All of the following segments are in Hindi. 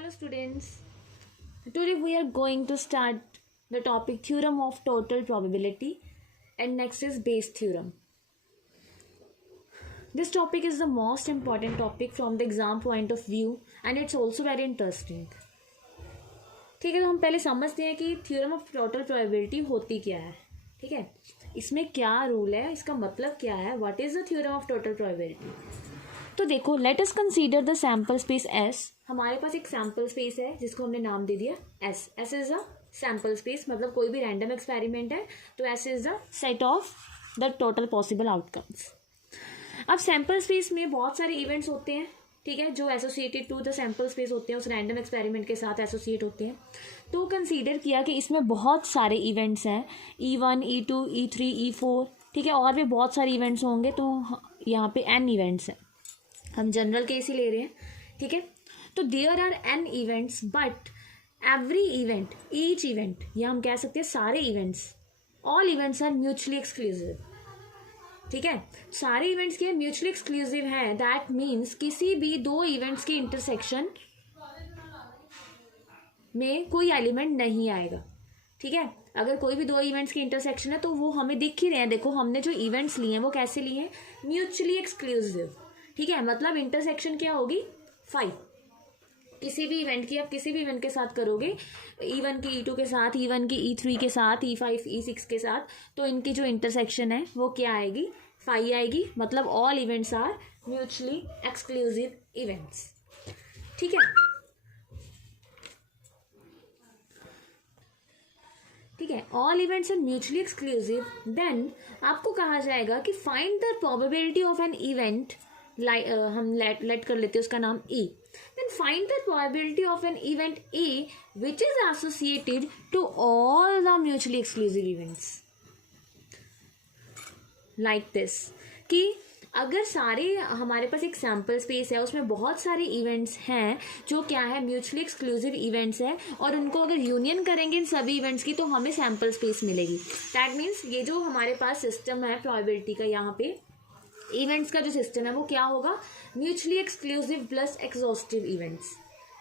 Hello students. Today we are going to start the topic theorem of total probability and next is Bayes theorem. This topic is the most important topic from the exam point of view and it's also very interesting. ठीक है, तो हम पहले समझते हैं कि थ्योरम ऑफ टोटल प्रोबेबिलिटी होती क्या है. ठीक है, इसमें क्या रूल है, इसका मतलब क्या है, what is the theorem of total probability. तो देखो, let us consider the sample space S. हमारे पास एक सैम्पल स्पेस है जिसको हमने नाम दे दिया S. S is a sample space, मतलब कोई भी रैंडम एक्सपेरिमेंट है तो S is the set of the total possible outcomes. अब सैम्पल स्पेस में बहुत सारे इवेंट्स होते हैं, ठीक है, जो associated to the sample space होते हैं, उस रैंडम एक्सपेरिमेंट के साथ एसोसिएट होते हैं. तो कंसीडर किया कि इसमें बहुत सारे इवेंट्स हैं, E1, E2, E3, E4, ठीक है, और भी बहुत सारे इवेंट्स होंगे. तो यहाँ पे n इवेंट्स हैं, हम जनरल केस ही ले रहे हैं. ठीक है, तो there are n events but every event, each event, या हम कह सकते हैं सारे events, all events are mutually exclusive. ठीक है, सारे इवेंट्स के म्यूचुअली एक्सक्लूसिव हैं. दैट मीन्स किसी भी दो इवेंट्स के इंटरसेक्शन में कोई एलिमेंट नहीं आएगा. ठीक है, अगर कोई भी दो इवेंट्स के इंटरसेक्शन है तो वो हमें दिख ही रहे हैं. देखो, हमने जो इवेंट्स लिए हैं वो कैसे लिए हैं, म्यूचुअली एक्सक्लूसिव. ठीक है, मतलब इंटरसेक्शन क्या होगी, 5. किसी भी इवेंट की आप किसी भी इवेंट के साथ करोगे, E1 की E2 के साथ, E1 की E3 के साथ, E5 E6 के साथ, तो इनकी जो इंटरसेक्शन है वो क्या आएगी, 5 आएगी. मतलब all events are mutually exclusive events. ठीक है, ठीक है, all events are mutually exclusive. Then आपको कहा जाएगा कि find the probability of an event. हम लेट कर लेते हैं उसका नाम E. Then find the probability of an event A which is associated to all the mutually exclusive events. Like this, कि अगर सारे हमारे पास एक सैम्पल स्पेस है, उसमें बहुत सारे इवेंट्स हैं जो क्या है, म्यूचुअली एक्सक्लूसिव इवेंट्स है, और उनको अगर यूनियन करेंगे इन सभी इवेंट्स की तो हमें सैम्पल स्पेस मिलेगी. दैट मीन्स ये जो हमारे पास सिस्टम है प्रोबेबिलिटी का, यहाँ पे इवेंट्स का जो सिस्टम है वो क्या होगा, mutually exclusive plus exhaustive events.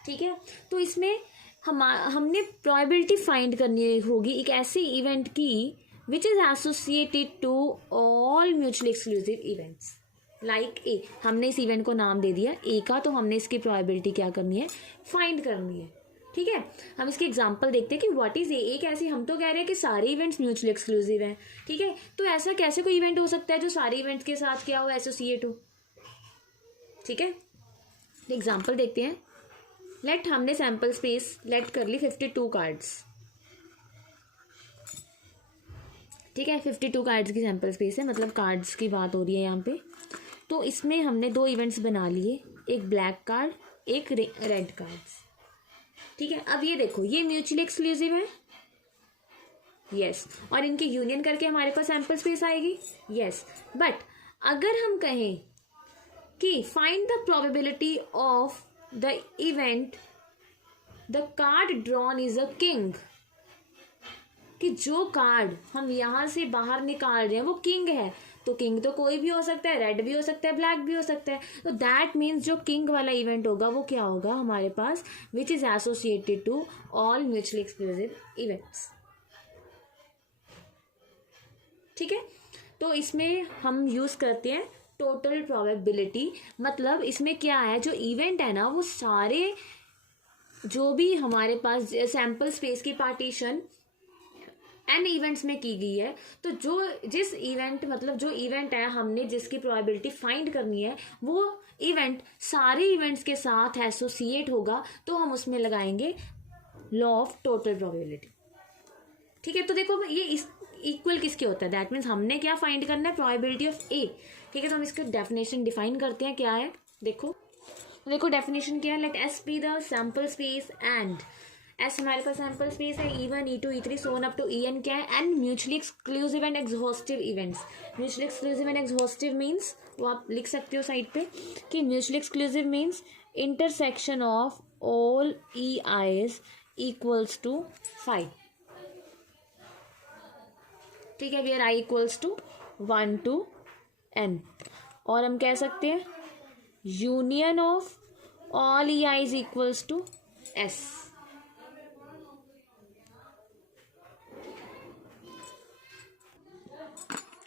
ठीक है, तो इसमें हमने प्रोबेबिलिटी फाइंड करनी होगी एक ऐसे इवेंट की which is associated to all mutually exclusive events. Like A, हमने इस इवेंट को नाम दे दिया ए का, तो हमने इसकी प्रोबेबिलिटी क्या करनी है, फाइंड करनी है. ठीक है, हम इसके एग्जांपल देखते हैं कि व्हाट इज ए. कैसे, हम तो कह रहे हैं कि सारे इवेंट्स म्यूचुअली एक्सक्लूसिव हैं. ठीक है, तो ऐसा कैसे कोई इवेंट हो सकता है जो सारे इवेंट्स के साथ क्या हो, एसोसिएट हो. ठीक है, एग्जांपल देखते हैं. लेट हमने सैम्पल स्पेस लेट कर ली 52 कार्ड्स. ठीक है, 52 कार्ड्स की सैम्पल स्पेस है, मतलब कार्ड्स की बात हो रही है यहाँ पे. तो इसमें हमने दो इवेंट्स बना लिए, एक ब्लैक कार्ड, एक रेड कार्ड्स. ठीक है, अब ये देखो, ये म्यूचुअली एक्सक्लूसिव है, यस, और इनके यूनियन करके हमारे पास सैम्पल स्पेस आएगी, यस. बट अगर हम कहें कि find the probability of the event the card drawn is a king, कि जो कार्ड हम यहाँ से बाहर निकाल रहे हैं वो किंग है, तो किंग तो कोई भी हो सकता है, रेड भी हो सकता है, ब्लैक भी हो सकता है. तो दैट मीन्स जो किंग वाला इवेंट होगा वो क्या होगा हमारे पास, which is associated to all mutually exclusive events. ठीक है, तो इसमें हम यूज करते हैं टोटल प्रोबेबिलिटी. मतलब इसमें क्या है, जो इवेंट है ना वो सारे जो भी हमारे पास सैम्पल स्पेस की पार्टीशन n इवेंट्स में की गई है, तो जिस इवेंट, मतलब जो इवेंट है हमने जिसकी प्रोबेबिलिटी फाइंड करनी है वो इवेंट सारे इवेंट्स के साथ एसोसिएट होगा, तो हम उसमें लगाएंगे लॉ ऑफ टोटल प्रोबेबिलिटी. ठीक है, तो देखो ये इक्वल किसके होता है, दैट मीन्स हमने क्या फाइंड करना है, प्रोबेबिलिटी ऑफ ए. ठीक है, तो हम इसका डेफिनेशन डिफाइन करते हैं, क्या है, देखो डेफिनेशन क्या है. Let S be the sample space and S हमारे पास सैम्पल स्पेस है, E1, E2, E3 so on up to En क्या है, and mutually exclusive and exhaustive events. Mutually exclusive and exhaustive means, वो आप लिख सकते हो साइड पे, कि mutually exclusive means intersection of all EIs equals to 5. ठीक है, where I equals to 1 to n. और हम कह सकते हैं union of all EIs equals to S.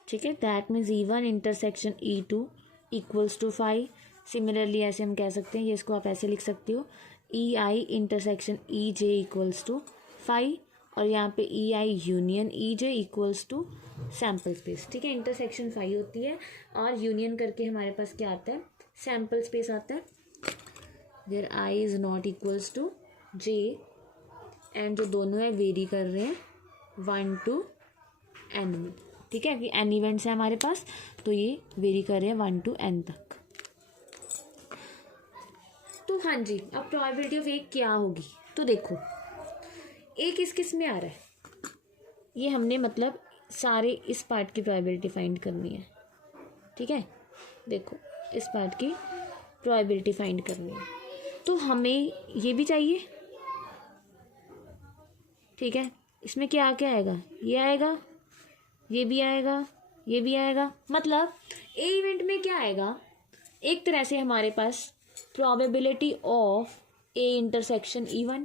ठीक है, that means E1 intersection E2 equals to 5। Similarly ऐसे हम कह सकते हैं, ये इसको आप ऐसे लिख सकते हो, EI intersection EJ equals to 5, और यहाँ पे EI union EJ equals to sample space. ठीक है, इंटरसेक्शन 5 होती है और यूनियन करके हमारे पास क्या आता है, सैम्पल स्पेस आता है, where I is not equals to J, and जो दोनों है वेरी कर रहे हैं 1 to N में। ठीक है, कि N इवेंट्स है हमारे पास, तो ये वेरी कर रहे हैं 1 to N तक। तो हाँ जी, अब प्रोबेबिलिटी ऑफ ए क्या होगी, तो देखो ए किस किस में आ रहा है, ये हमने मतलब सारे इस पार्ट की प्रोबेबिलिटी फाइंड करनी है। ठीक है, देखो इस पार्ट की प्रोबेबिलिटी फाइंड करनी है, तो हमें ये भी चाहिए। ठीक है, इसमें क्या क्या आएगा, ये आएगा, ये भी आएगा, ये भी आएगा, मतलब ए इवेंट में क्या आएगा, एक तरह से हमारे पास probability of A intersection E1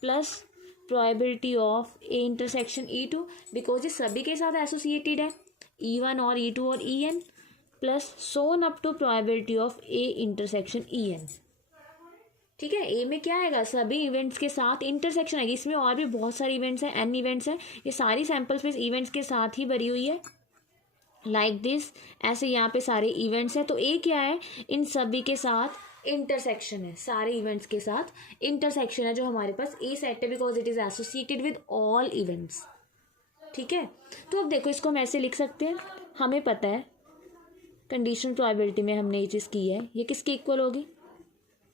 plus probability of A intersection E2, because ये सभी के साथ एसोसिएटेड है, E1 और E2 और EN, plus sum up to probability of A intersection EN। ठीक है, ए में क्या आएगा, सभी इवेंट्स के साथ इंटरसेक्शन आएगी, इसमें और भी बहुत सारे इवेंट्स हैं, N इवेंट्स हैं, ये सारी सैम्पल स्पेस इवेंट्स के साथ ही भरी हुई है, लाइक दिस, ऐसे यहाँ पे सारे इवेंट्स हैं, तो ए क्या है, इन सभी के साथ इंटरसेक्शन है, सारे इवेंट्स के साथ इंटरसेक्शन है, जो हमारे पास ए सेट है, because it is associated with all events. ठीक है, तो अब देखो इसको हम ऐसे लिख सकते हैं, हमें पता है कंडीशनल प्रोबेबिलिटी में हमने ये चीज़ की है, ये किसके इक्वल होगी,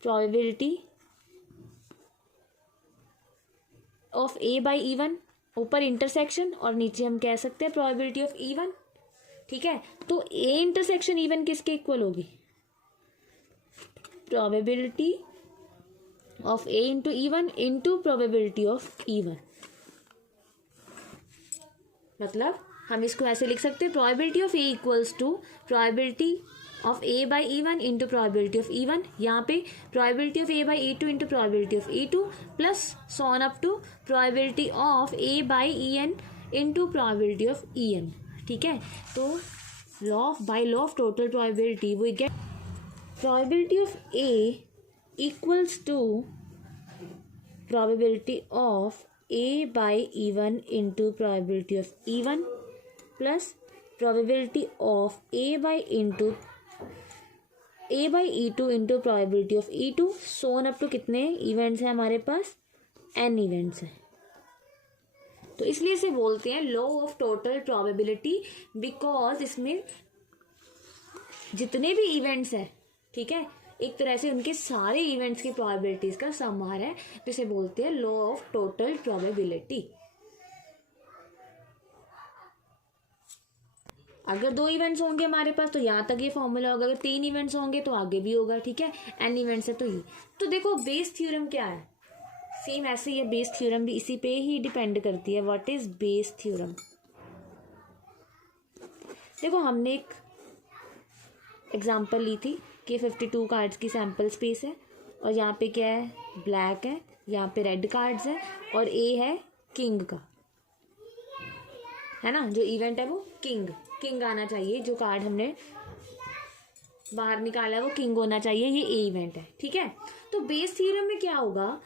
probability of A by E1, ऊपर इंटरसेक्शन और नीचे हम कह सकते हैं प्रोबेबिलिटी ऑफ E1। ठीक है, तो ए इंटरसेक्शन E1 किसके इक्वल होगी, probability of A into E1 into probability of E1। मतलब हम इसको ऐसे लिख सकते हैं, probability of A equals to probability of A by E1 into probability of E1, यहाँ पे probability of A by E2 into probability of E2 plus sum up to probability of A by EN into probability of EN। ठीक है, तो by law of total probability we get probability of A equals to probability of A by E1 into probability of E1 plus probability of A by E2 into probability of E2, sum up to कितने इवेंट्स हैं हमारे पास, N इवेंट्स हैं, तो इसलिए इसे बोलते हैं law of total probability, because इसमें जितने भी इवेंट्स हैं, ठीक है, एक तरह से उनके सारे इवेंट्स की प्रोबेबिलिटीज का समार है, तो इसे बोलते हैं लॉ ऑफ टोटल प्रोबेबिलिटी। अगर 2 इवेंट्स होंगे हमारे पास तो यहाँ तक ये फॉर्मूला होगा, अगर 3 इवेंट्स होंगे तो आगे भी होगा। ठीक है, N इवेंट्स है तो ये, तो देखो बेस थ्योरम क्या है, सेम ऐसे ही है, बेस थ्योरम भी इसी पे ही डिपेंड करती है। व्हाट इज बेस थ्योरम, देखो हमने एक एग्जांपल ली थी कि 52 कार्ड्स की सैम्पल स्पेस है, और यहाँ पे क्या है, ब्लैक है, यहाँ पे रेड कार्ड्स है, और ए है किंग का, है ना, जो इवेंट है वो किंग आना चाहिए, जो कार्ड हमने बाहर निकाला है वो किंग होना चाहिए, ये ए इवेंट है। ठीक है, तो बेस थ्योरम में क्या होगा,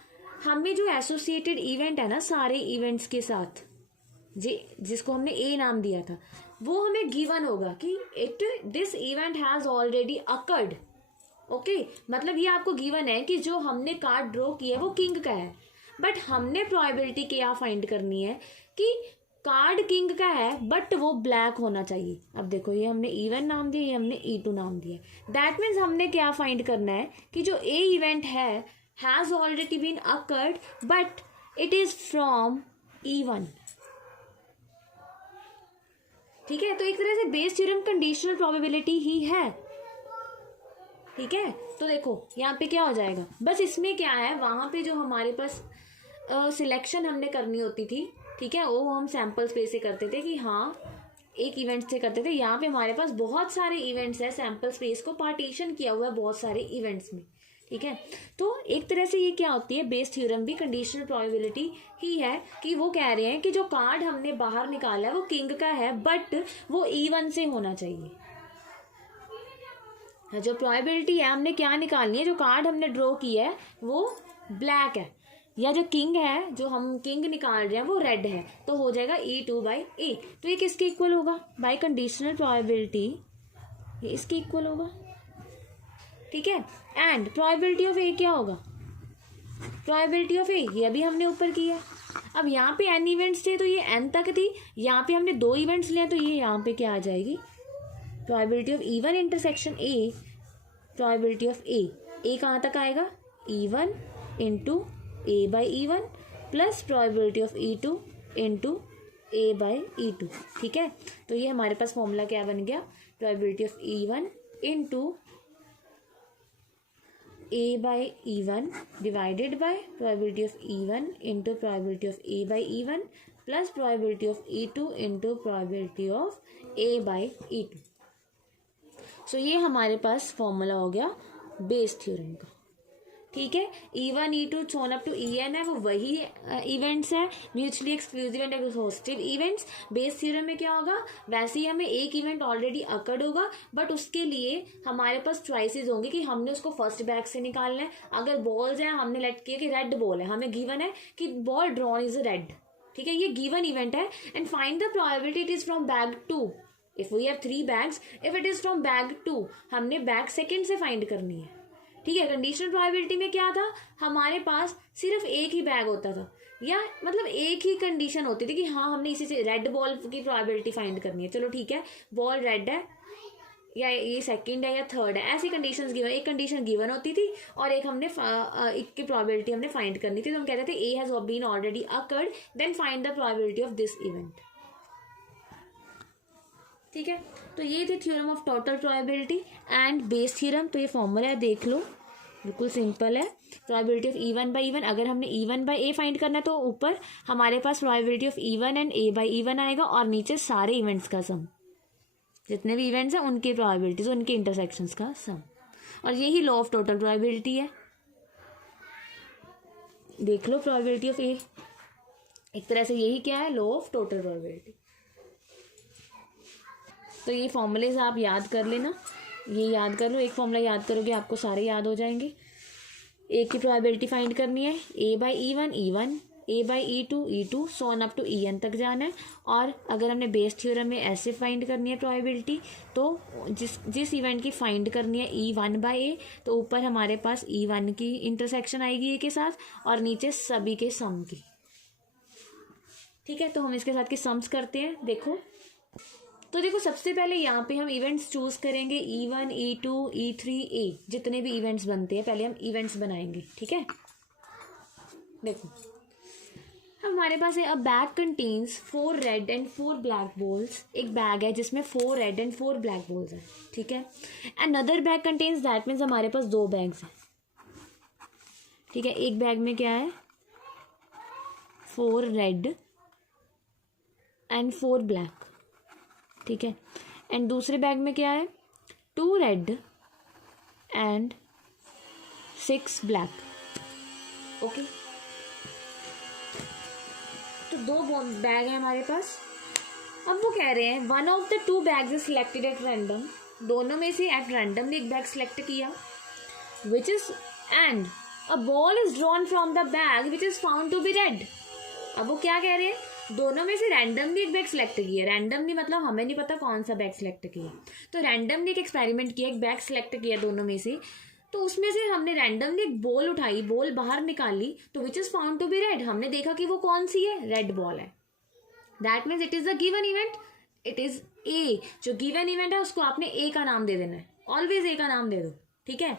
हमें जो एसोसिएटेड इवेंट है ना सारे इवेंट्स के साथ, जिसको हमने ए नाम दिया था, वो हमें गिवन होगा कि this event has already occurred. Okay, मतलब ये आपको गिवन है कि जो हमने कार्ड ड्रॉ किया है वो किंग का है, बट हमने प्रोबेबिलिटी क्या फाइंड करनी है कि कार्ड किंग का है बट वो ब्लैक होना चाहिए। अब देखो ये हमने E1 नाम दिया, ये हमने E2 नाम दिया, दैट मीन्स हमने क्या फाइंड करना है कि जो ए इवेंट है has already been occurred but it is from E1। ठीक है, तो एक तरह से बेस थ्योरम कंडीशनल प्रोबेबिलिटी ही है। ठीक है, तो देखो यहाँ पे क्या हो जाएगा, बस इसमें क्या है, वहां पे जो हमारे पास सिलेक्शन हमने करनी होती थी, ठीक है, वो हम सैम्पल स्पेस से करते थे कि हाँ एक इवेंट से करते थे। यहाँ पे हमारे पास बहुत सारे इवेंट्स है, सैम्पल स्पेस को पार्टीशन किया हुआ है बहुत सारे इवेंट्स में। ठीक है। तो एक तरह से ये क्या होती है, बेस थ्योरम भी कंडीशनल प्रोबेबिलिटी ही है कि वो कह रहे हैं कि जो कार्ड हमने बाहर निकाला है वो किंग का है, बट वो इवन से होना चाहिए। जो प्रोबेबिलिटी है हमने क्या निकालनी है, जो कार्ड हमने ड्रॉ किया है वो ब्लैक है, या जो किंग है, जो हम किंग निकाल रहे हैं वो रेड है, तो हो जाएगा E2/A। तो ये किसके इक्वल होगा, बाय कंडीशनल प्रोबेबिलिटी ये इसके इक्वल होगा, ठीक है। एंड प्रोबेबिलिटी ऑफ ए क्या होगा, प्रोबेबिलिटी ऑफ ए ये अभी हमने ऊपर किया। अब यहाँ पे n इवेंट्स थे तो ये n तक थी, यहाँ पे हमने 2 इवेंट्स लिए तो ये यहाँ पे क्या आ जाएगी, probability of E1 intersection A, probability of A कहाँ तक आएगा, E1 into A/E1 plus probability of E2 into A/E2, ठीक है। तो ये हमारे पास फॉर्मूला क्या बन गया, probability of E1 into A/E1 divided by probability of E1 into probability of A/E1 plus probability of E2 into probability of A/E2। सो ये हमारे पास फॉर्मूला हो गया बेस थ्योरम का, ठीक है। E1 E2 sum up to En है, वो वही इवेंट्स है, mutually exclusive and exhaustive events. Bayes theorem में क्या होगा, वैसे ही हमें एक इवेंट ऑलरेडी अकर्ड होगा, बट उसके लिए हमारे पास चॉइसेस होंगे कि हमने उसको फर्स्ट बैग से निकालना है। अगर बॉल्स हैं, हमने लेट किया कि रेड बॉल है, हमें गिवन है कि बॉल ड्रॉन इज रेड, ठीक है, ये गिवन इवेंट है। And find the probability it is from bag 2 if we have 3 bags, if it is from bag 2 हमने बैग सेकेंड से फाइंड करनी है, ठीक है। कंडीशनल प्रोबेबिलिटी में क्या था, हमारे पास सिर्फ एक ही बैग होता था, या मतलब एक ही कंडीशन होती थी कि हाँ हमने इसी से रेड बॉल की प्रोबेबिलिटी फाइंड करनी है। चलो ठीक है, बॉल रेड है या ये सेकंड है या थर्ड है, ऐसी कंडीशंस गिवन, एक कंडीशन गिवन होती थी और एक हमने एक की प्रोबेबिलिटी हमने फाइंड करनी थी। तो हम कहते थे A has been already occurred, then find the probability of this event, ठीक है। तो ये थी theorem of total probability and Bayes theorem. तो ये फॉर्मूला है, देख लो, बिल्कुल सिंपल है। प्रोबेबिलिटी ऑफ E1/E1, अगर हमने E1/A फाइंड करना है तो ऊपर हमारे पास probability of E1 and A/E1 आएगा और नीचे सारे इवेंट्स का सम, जितने भी इवेंट्स हैं उनकी प्रोबेबिलिटीज, उनके इंटरसेक्शंस का सम, और यही लॉ ऑफ टोटल प्रोबेबिलिटी है। देख लो प्रोबेबिलिटी ऑफ ए, एक तरह से यही क्या है, लॉ ऑफ टोटल प्रोबेबिलिटी। तो ये फॉर्मूलेज आप याद कर लेना, ये याद कर लो, एक फॉर्मूला याद करोगे आपको सारे याद हो जाएंगे। ए की प्रोबेबिलिटी फाइंड करनी है, A/E1 E1, A/E2 E2, sum up to En तक जाना है। और अगर हमने बेस थ्योरम में ऐसे फाइंड करनी है प्रोबेबिलिटी, तो जिस इवेंट की फाइंड करनी है E1/A, तो ऊपर हमारे पास E1 की इंटरसेक्शन आएगी ए के साथ और नीचे सभी के सम की, ठीक है। तो हम इसके साथ के सम्स करते हैं, देखो। तो देखो सबसे पहले यहाँ पे हम इवेंट्स चूज करेंगे, E1 E2 E3 A, जितने भी इवेंट्स बनते हैं पहले हम इवेंट्स बनाएंगे, ठीक है। देखो हमारे पास है, अ bag contains 4 red and 4 black balls. एक बैग है जिसमें 4 रेड एंड 4 ब्लैक बॉल्स हैं, ठीक है। Another bag contains, that means हमारे पास 2 बैग्स हैं, ठीक है। एक बैग में क्या है, 4 रेड एंड 4 ब्लैक, ठीक है। एंड दूसरे बैग में क्या है, 2 रेड एंड 6 ब्लैक, ओके। तो 2 बैग है हमारे पास। अब वो कह रहे हैं one of the 2 bags is selected at random, दोनों में से एट रैंडमली एक बैग सिलेक्ट किया, which is and a ball is drawn from the bag which is found to be red. अब वो क्या कह रहे हैं, दोनों में से रैंडमली एक बैग सिलेक्ट किया, रैंडमली मतलब हमें नहीं पता कौन सा बैग सिलेक्ट किया, तो रैंडमली एक एक्सपेरिमेंट किया, एक बैग सिलेक्ट किया दोनों में से, तो उसमें से हमने रैंडमली एक बॉल उठाई, बॉल बाहर निकाली, तो which is found to be red, हमने देखा कि वो कौन सी है, रेड बॉल है। That means it is the given event, it is A. जो गिवन इवेंट है उसको आपने ए का नाम दे देना है, ऑलवेज ए का नाम दे दो, ठीक है।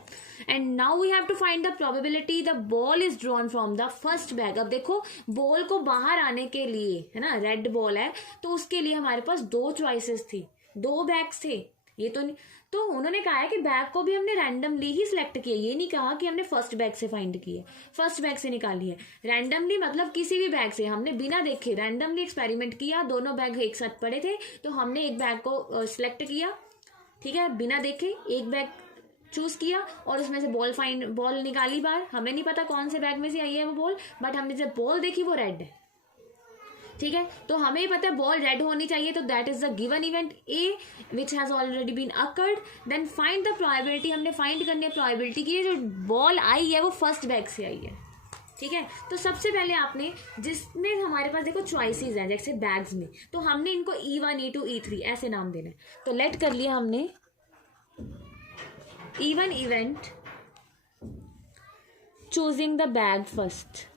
And now we have to find the probability the ball is drawn from the first bag. अब देखो बॉल को बाहर आने के लिए, है ना, रेड बॉल है तो उसके लिए हमारे पास 2 चॉइसेस थी, 2 बैग्स थे, ये तो नहीं। तो उन्होंने कहा है कि बैग को भी हमने रैंडमली ही सिलेक्ट किया, ये नहीं कहा कि हमने फर्स्ट बैग से फाइंड किया, फर्स्ट बैग से निकाली है। रैंडमली मतलब किसी भी बैग से हमने बिना देखे रैंडमली एक्सपेरिमेंट किया, दोनों बैग एक साथ पड़े थे तो हमने एक बैग को सिलेक्ट किया, ठीक है, बिना देखे एक बैग चूज़ किया और उसमें से बॉल निकाली बाहर, हमें नहीं पता कौन से बैग में से आई है वो बॉल, बट हमने जब बॉल देखी वो रेड है, ठीक है, तो हमें ही पता है बॉल रेड होनी चाहिए, तो that is the given event A which has already been occurred. Then find the probability, हमने फाइंड करनी है प्रोबेबिलिटी की जो बॉल आई है वो फर्स्ट बैग से आई है, ठीक है। तो सबसे पहले आपने, जिसमें हमारे पास देखो चॉइसेस हैं जैसे बैग्स में, तो हमने इनको E1 E2 E3 ऐसे नाम देना है। तो लेट कर लिया हमने E1 event choosing the bag first,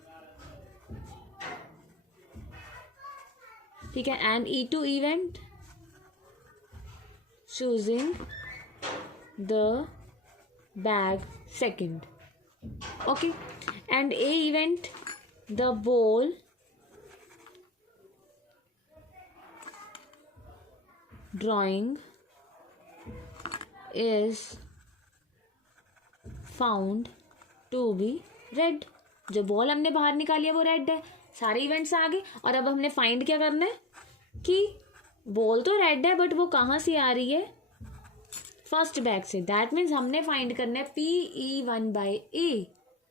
ठीक है, and E2 event choosing the bag second, okay, and A event the ball drawing is found to be red। जो बॉल हमने बाहर निकाली है वो रेड है, सारे इवेंट्स आ गए। और अब हमने फाइंड क्या करना है कि बॉल तो रेड है बट वो कहाँ से आ रही है, फर्स्ट बैग से। दैट मीन्स हमने फाइंड करना है PE1/A,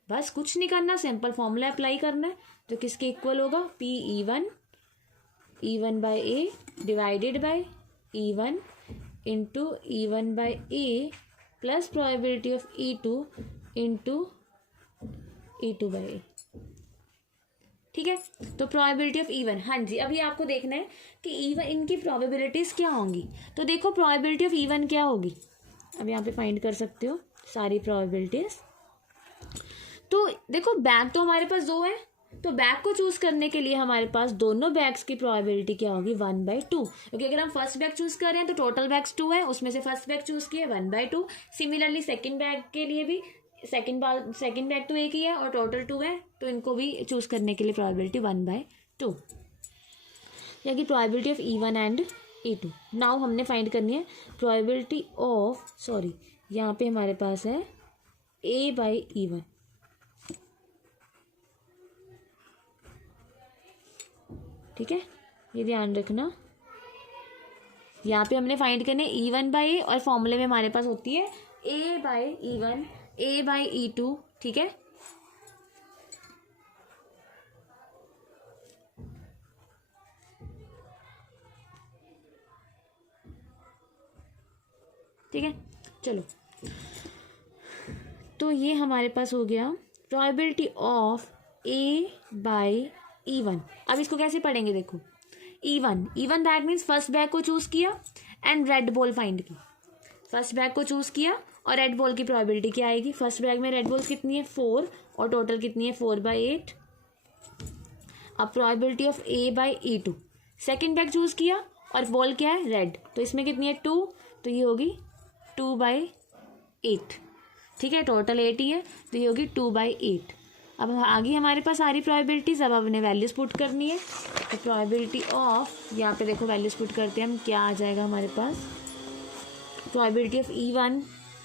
बस कुछ नहीं करना, सिंपल फॉर्मूला अप्लाई करना है जो किसके इक्वल होगा, E1/A divided by E1 into E1/A plus probability of E2 into E2/A, ठीक है। तो प्रोबेबिलिटी ऑफ E1, हाँ जी, अभी आपको देखना है कि E1 इनकी प्रोबेबिलिटीज क्या होंगी। तो देखो प्रोबेबिलिटी ऑफ E1 क्या होगी, अब यहाँ पे फाइंड कर सकते हो सारी प्रोबेबिलिटीज। तो देखो बैग तो हमारे पास 2 है, तो बैग को चूज करने के लिए हमारे पास दोनों बैग्स की प्रोबेबिलिटी क्या होगी, 1/2, क्योंकि अगर हम फर्स्ट बैग चूज कर रहे हैं तो टोटल बैग्स 2 है, उसमें से फर्स्ट बैग चूज किया 1/2। सिमिलरली सेकंड बैग के लिए भी सेकंड बैग तो एक ही है और टोटल 2 है, तो इनको भी चूज करने के लिए प्रोबेबिलिटी 1/2, यानी probability of E1 and E2। Now हमने फाइंड करनी है प्रोबेबिलिटी ऑफ, सॉरी यहाँ पे हमारे पास है A/E1, ठीक है, ये ध्यान रखना। यहाँ पे हमने फाइंड करने E1/A और फॉर्मूले में हमारे पास होती है A/E1 A/E2, ठीक है। ठीक है, चलो, तो ये हमारे पास हो गया प्रोबेबिलिटी ऑफ A/E1। अब इसको कैसे पढ़ेंगे, देखो E1 that means first bag को चूज किया एंड रेड बॉल फाइंड की, फर्स्ट बैग को चूज किया और रेड बॉल की प्रोबेबिलिटी क्या आएगी, फर्स्ट बैग में रेड बॉल्स कितनी है 4 और टोटल कितनी है 4/8। अब probability of A/E2, second bag choose किया और बॉल क्या है रेड, तो इसमें कितनी है 2, तो ये होगी 2/8, ठीक है, टोटल 8 ही है, तो ये होगी 2/8। अब आगे हमारे पास सारी प्रोबेबिलिटीज, अब हमने वैल्यूज पुट करनी है। तो प्रोबेबिलिटी ऑफ, यहाँ पे देखो वैल्यूज पुट करते हैं हम, क्या आ जाएगा हमारे पास, probability of E1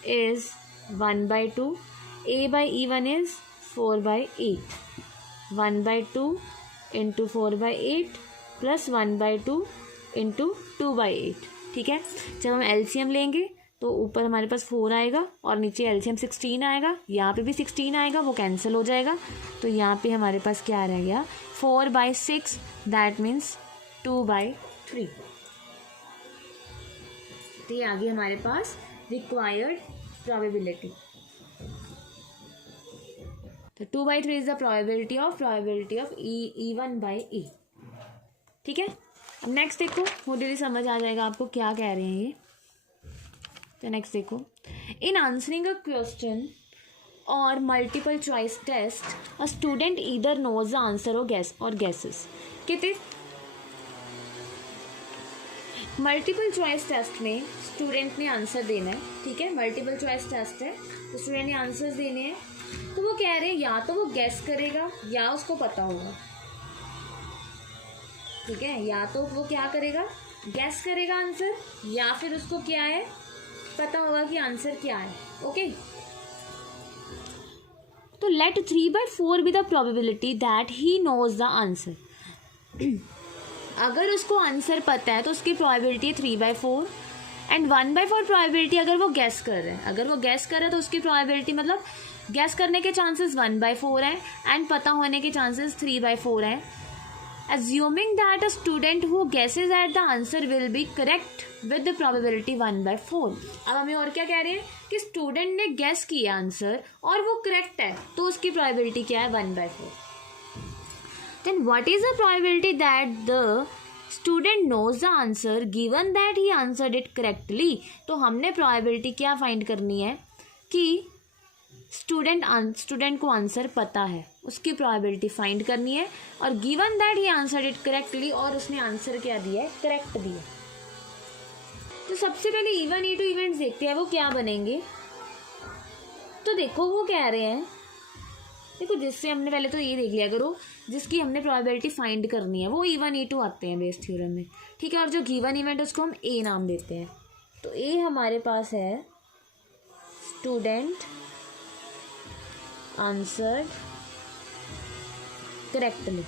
is 1/2, A/E1 is 4/8, 1/2 into 4/8 plus 1/2 into 2/8, ठीक है। जब हम LCM लेंगे तो ऊपर हमारे पास 4 आएगा और नीचे LCM 16 आएगा, यहाँ पे भी 16 आएगा, वो कैंसिल हो जाएगा, तो यहाँ पे हमारे पास क्या रह गया 4/6, दैट मीन्स 2/3। तो ये आ गई हमारे पास रिक्वायर्ड प्रोबेबिलिटी। तो 2/3 is the probability of E1/E, ठीक है। अब नेक्स्ट देखो, मोदी समझ आ जाएगा आपको क्या कह रहे हैं ये। तो नेक्स्ट देखो, in answering a question or multiple choice test a student either knows the answer or guesses. कहते मल्टीपल चॉइस टेस्ट में स्टूडेंट ने आंसर देना है, ठीक है, मल्टीपल चॉइस टेस्ट है तो स्टूडेंट ने आंसर्स देने हैं, तो वो कह रहे हैं या तो वो गेस करेगा या उसको पता होगा, ठीक है, या तो वो क्या करेगा गेस करेगा आंसर, या फिर उसको क्या है पता होगा कि आंसर क्या है, ओके। तो let 3/4 be the probability that he knows the answer. अगर उसको आंसर पता है तो उसकी प्रोबेबिलिटी है 3/4 एंड 1/4 प्रोबेबिलिटी अगर वो गैस कर रहे हैं, अगर वो गैस कर रहे हैं तो उसकी प्रोबेबिलिटी मतलब गैस करने के चांसेस 1/4 हैं एंड पता होने के चांसेस 3/4 हैं. Assuming that a student who guesses at the answer will be correct with the probability 1/4. अब हमें और क्या कह रहे हैं कि स्टूडेंट ने गैस किया आंसर और वो करेक्ट है तो उसकी प्रोबेबिलिटी क्या है 1/4. Then what is the probability that the student knows the answer given that he answered it correctly? तो हमने प्रोबेबिलिटी क्या फाइंड करनी है कि स्टूडेंट को आंसर पता है, उसकी प्रोबेबिलिटी फाइंड करनी है और given that he answered it correctly और उसने आंसर क्या दिया है, करेक्ट दिया. तो सबसे पहले E1 E2 इवेंट्स देखते हैं वो क्या बनेंगे. तो देखो वो कह रहे हैं, देखो जिससे हमने पहले तो ये देख लिया करो जिसकी हमने प्रोबेबिलिटी फाइंड करनी है वो E1 E2 आते हैं बेस थ्योरम में, ठीक है. और जो गिवन इवेंट उसको हम ए नाम देते हैं. तो ए हमारे पास है स्टूडेंट आंसर्ड करेक्टली,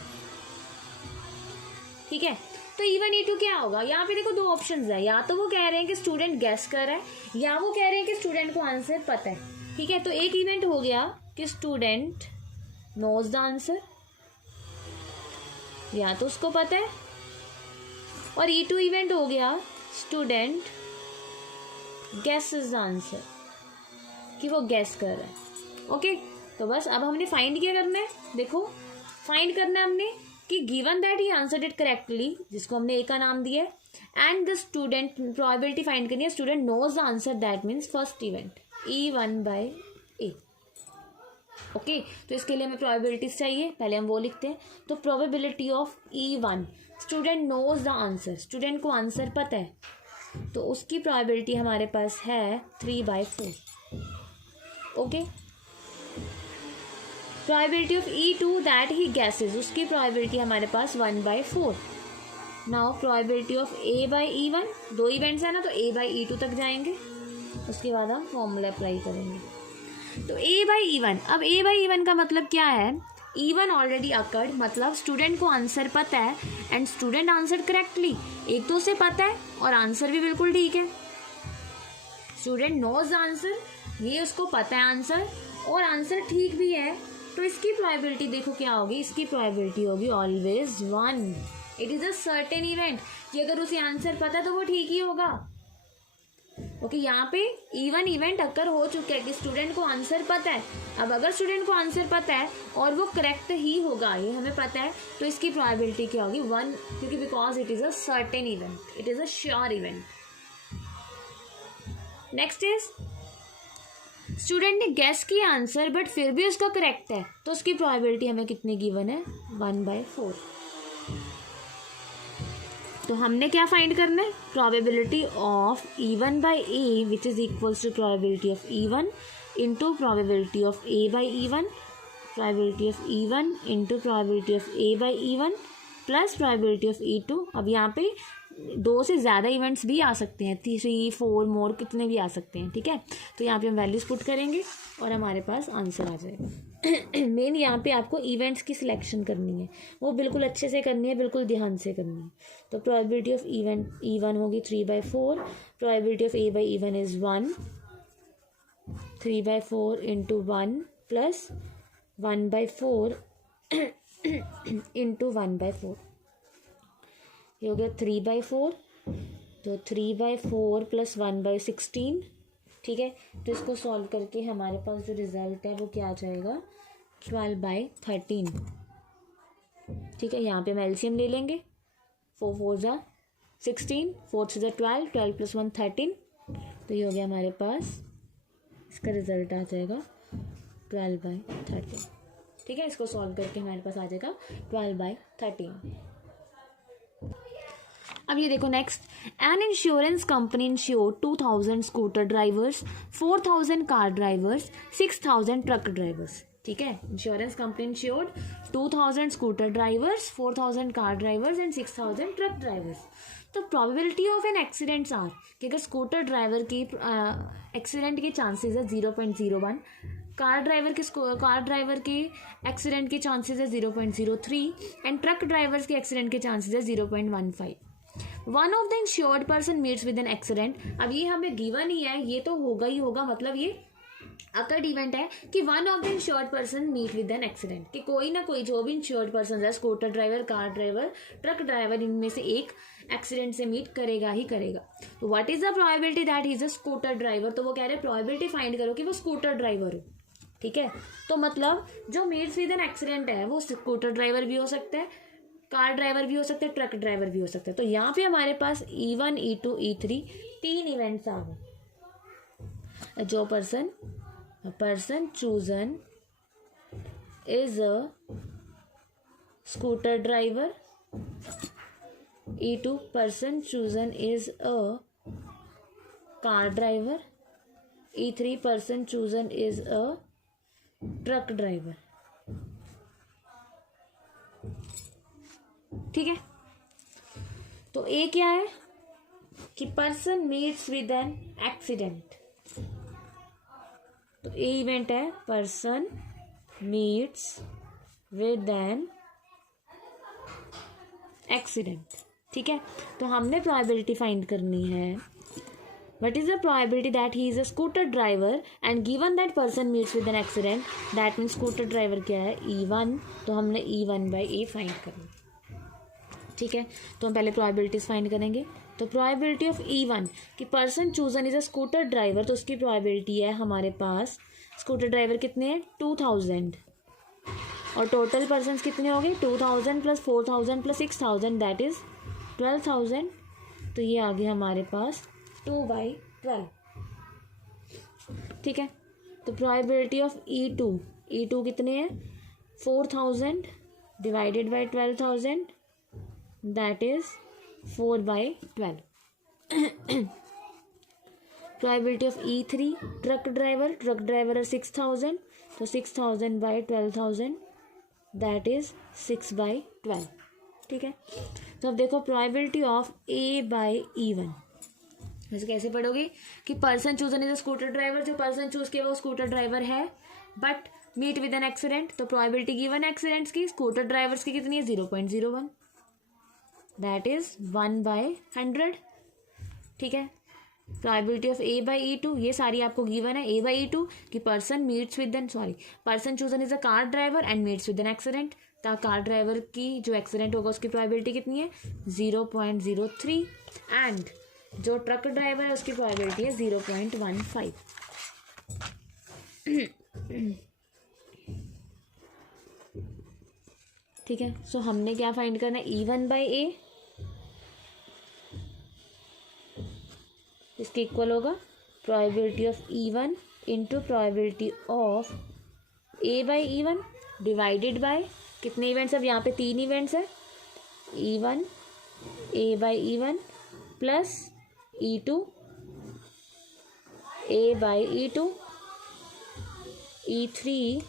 ठीक है. तो E1 E2 क्या होगा, यहाँ पे देखो दो ऑप्शंस है, या तो वो कह रहे हैं कि स्टूडेंट गैस कर रहा है या वो कह रहे हैं कि स्टूडेंट को आंसर पता है, ठीक है. तो एक इवेंट हो गया कि स्टूडेंट नोज द आंसर, या तो उसको पता है, और E2 इवेंट हो गया स्टूडेंट गेसेस द आंसर, कि वो गैस कर रहा है. ओके तो बस अब हमने फाइंड क्या करना है, देखो फाइंड करना है हमने कि given that he answered it correctly, जिसको हमने ए का नाम दिया है, and the student probability find करनी है student knows the answer, that means first event E1/A. Okay तो इसके लिए हमें प्रोबेबिलिटीज चाहिए, पहले हम वो लिखते हैं. तो probability of E1 student knows the answer, student को आंसर पता है तो उसकी प्रोबेबिलिटी हमारे पास है 3/4. Okay probability of E2 that he guesses, उसकी प्रोबेबिलिटी हमारे पास 1/4. नाउ प्रोबेबिलिटी ऑफ A/E1, दो इवेंट्स है ना तो A/E2 तक जाएंगे, उसके बाद हम फॉर्मूला अप्लाई करेंगे. तो A/E1, अब A/E1 का मतलब क्या है, E1 ऑलरेडी अकर्ड, मतलब स्टूडेंट को आंसर पता है एंड स्टूडेंट आंसर करेक्टली. एक तो उसे पता है और आंसर भी बिल्कुल ठीक है. स्टूडेंट नोज आंसर, ये उसको पता है आंसर और आंसर ठीक भी है, तो इसकी प्रोबेबिलिटी देखो क्या होगी, इसकी प्रोबेबिलिटी होगी always 1. It is a certain event कि अगर उसे आंसर पता है तो वो ठीक ही होगा. ओके यहाँ पे E1 इवेंट अक्कर हो चुका है कि स्टूडेंट को आंसर पता है. अब अगर स्टूडेंट को आंसर पता है और वो करेक्ट ही होगा, ये हमें पता है, तो इसकी प्रोबेबिलिटी क्या होगी 1, क्योंकि because it is a certain event, it is a sure event. Next is student ने गैस किया आंसर बट फिर भी उसका करेक्ट है, तो उसकी प्रोबेबिलिटी हमें कितनी गिवन है 1/4. तो हमने क्या फाइंड करना है, probability of E1/A which is equals to probability of E1 into probability of A/E1, probability of E1 into probability of A/E1 plus probability of E2. अब यहाँ पे दो से ज़्यादा इवेंट्स भी आ सकते हैं, 3, 4 मोर कितने भी आ सकते हैं, ठीक है. तो यहाँ पे हम वैल्यूज पुट करेंगे और हमारे पास आंसर आ जाएगा. मेन यहाँ पे आपको इवेंट्स की सिलेक्शन करनी है, वो बिल्कुल अच्छे से करनी है, बिल्कुल ध्यान से करनी है. तो प्रोबेबिलिटी ऑफ E1 होगी 3/4, probability of A/E1 is 1, 3/4 into 1 plus 1/4 into 1/4, ये हो गया 3/4. तो 3/4 प्लस 1/16, ठीक है. तो इसको सॉल्व करके हमारे पास जो रिजल्ट है वो क्या आ जाएगा 12/13, ठीक है. यहाँ पे हम एलसीएम ले लेंगे, 4 4 जा 16, 4 से 12, 12 प्लस 1 13. तो ये हो गया हमारे पास, इसका रिजल्ट आ जाएगा 12/13, ठीक है. इसको सॉल्व करके हमारे पास आ जाएगा 12/13. अब ये देखो next, an insurance company insure 2000 scooter drivers, 4000 car drivers, 6000 truck drivers, ठीक है. Insurance company insured 2000 scooter drivers, 4000 car drivers and 6000 truck drivers. तो probability of an accidents are कि अगर स्कूटर ड्राइवर की एक्सीडेंट के चांसेस है 0.01, कार ड्राइवर के एक्सीडेंट के चांसेस है 0.03 एंड ट्रक ड्राइवर्स के एक्सीडेंट के चांसेस है 0.15. One of the insured person meets with an accident, अब ये हमें गिवन ही है, ये तो होगा ही होगा, मतलब ये अकर्ड इवेंट है कि one of the insured person meet with an accident, कि कोई ना कोई जो भी इंश्योर्ड पर्सन है, scooter driver, car driver, truck driver, इनमें से एक एक्सीडेंट से मीट करेगा ही करेगा। तो what is the probability that he is a scooter driver, तो वो कह रहे हैं प्रोबेबिलिटी फाइंड करो कि वो स्कूटर ड्राइवर हो। ठीक है, तो मतलब जो मीट्स विद एन एक्सीडेंट है वो स्कूटर ड्राइवर भी हो सकता है, कार ड्राइवर भी हो सकते हैं, ट्रक ड्राइवर भी हो सकता है। तो यहाँ पे हमारे पास E1, E2, E3 तीन इवेंट्स आ गए। जो person chosen is a scooter driver, E2 person chosen is a car driver, E3 person chosen is a truck driver। ठीक है, तो ए क्या है कि person meets with an accident, तो ए इवेंट है person meets with an accident. ठीक है, तो हमने प्रोबेबिलिटी फाइंड करनी है, what is the probability that he is a scooter driver and given that person meets with an accident, that means scooter driver क्या है E1, तो हमने E1/A फाइंड करनी। ठीक है, तो हम पहले प्रोबेबिलिटीज फाइंड करेंगे। तो प्रोबेबिलिटी ऑफ E1 कि person chosen is a scooter driver, तो उसकी प्रोबेबिलिटी है हमारे पास, स्कूटर ड्राइवर कितने हैं 2000, और टोटल पर्सन कितने हो गए 2000 प्लस 4000 प्लस 6000, दैट इज 12000। तो ये आ गया हमारे पास 2/12। ठीक है, तो प्रोबेबिलिटी ऑफ E2 कितने हैं 4000 divided by 12000, that is 4/12। Probability of E3 truck driver है 6000, तो 6000/12000, दैट इज 6/12। ठीक है, तो अब देखो प्रोबेबिलिटी ऑफ A/E1, वैसे कैसे पढ़ोगे कि person chosen is a scooter driver, जो पर्सन चूज किया वो स्कूटर ड्राइवर है but meet with an accident, तो प्रोबेबिलिटी गिवन एक्सीडेंट्स की स्कूटर ड्राइवर्स की कितनी है 0.01, दैट इज 1/100। ठीक है, प्रोबेबिलिटी ऑफ A/E2 ये सारी आपको गिवन है, A/E2 कि person chosen is a car driver and meets with an accident, तो कार ड्राइवर की जो एक्सीडेंट होगा उसकी प्रोबेबिलिटी कितनी है 0.03, एंड जो ट्रक ड्राइवर है उसकी प्रोबेबिलिटी है 0.15। ठीक है, सो हमने क्या फाइंड करना है E1/A, इसके इक्वल होगा probability of E1 into probability of A/E1 divided by कितने इवेंट्स, अब यहाँ पे 3 इवेंट्स है, E1 A/E1 plus E2 A/E2 E3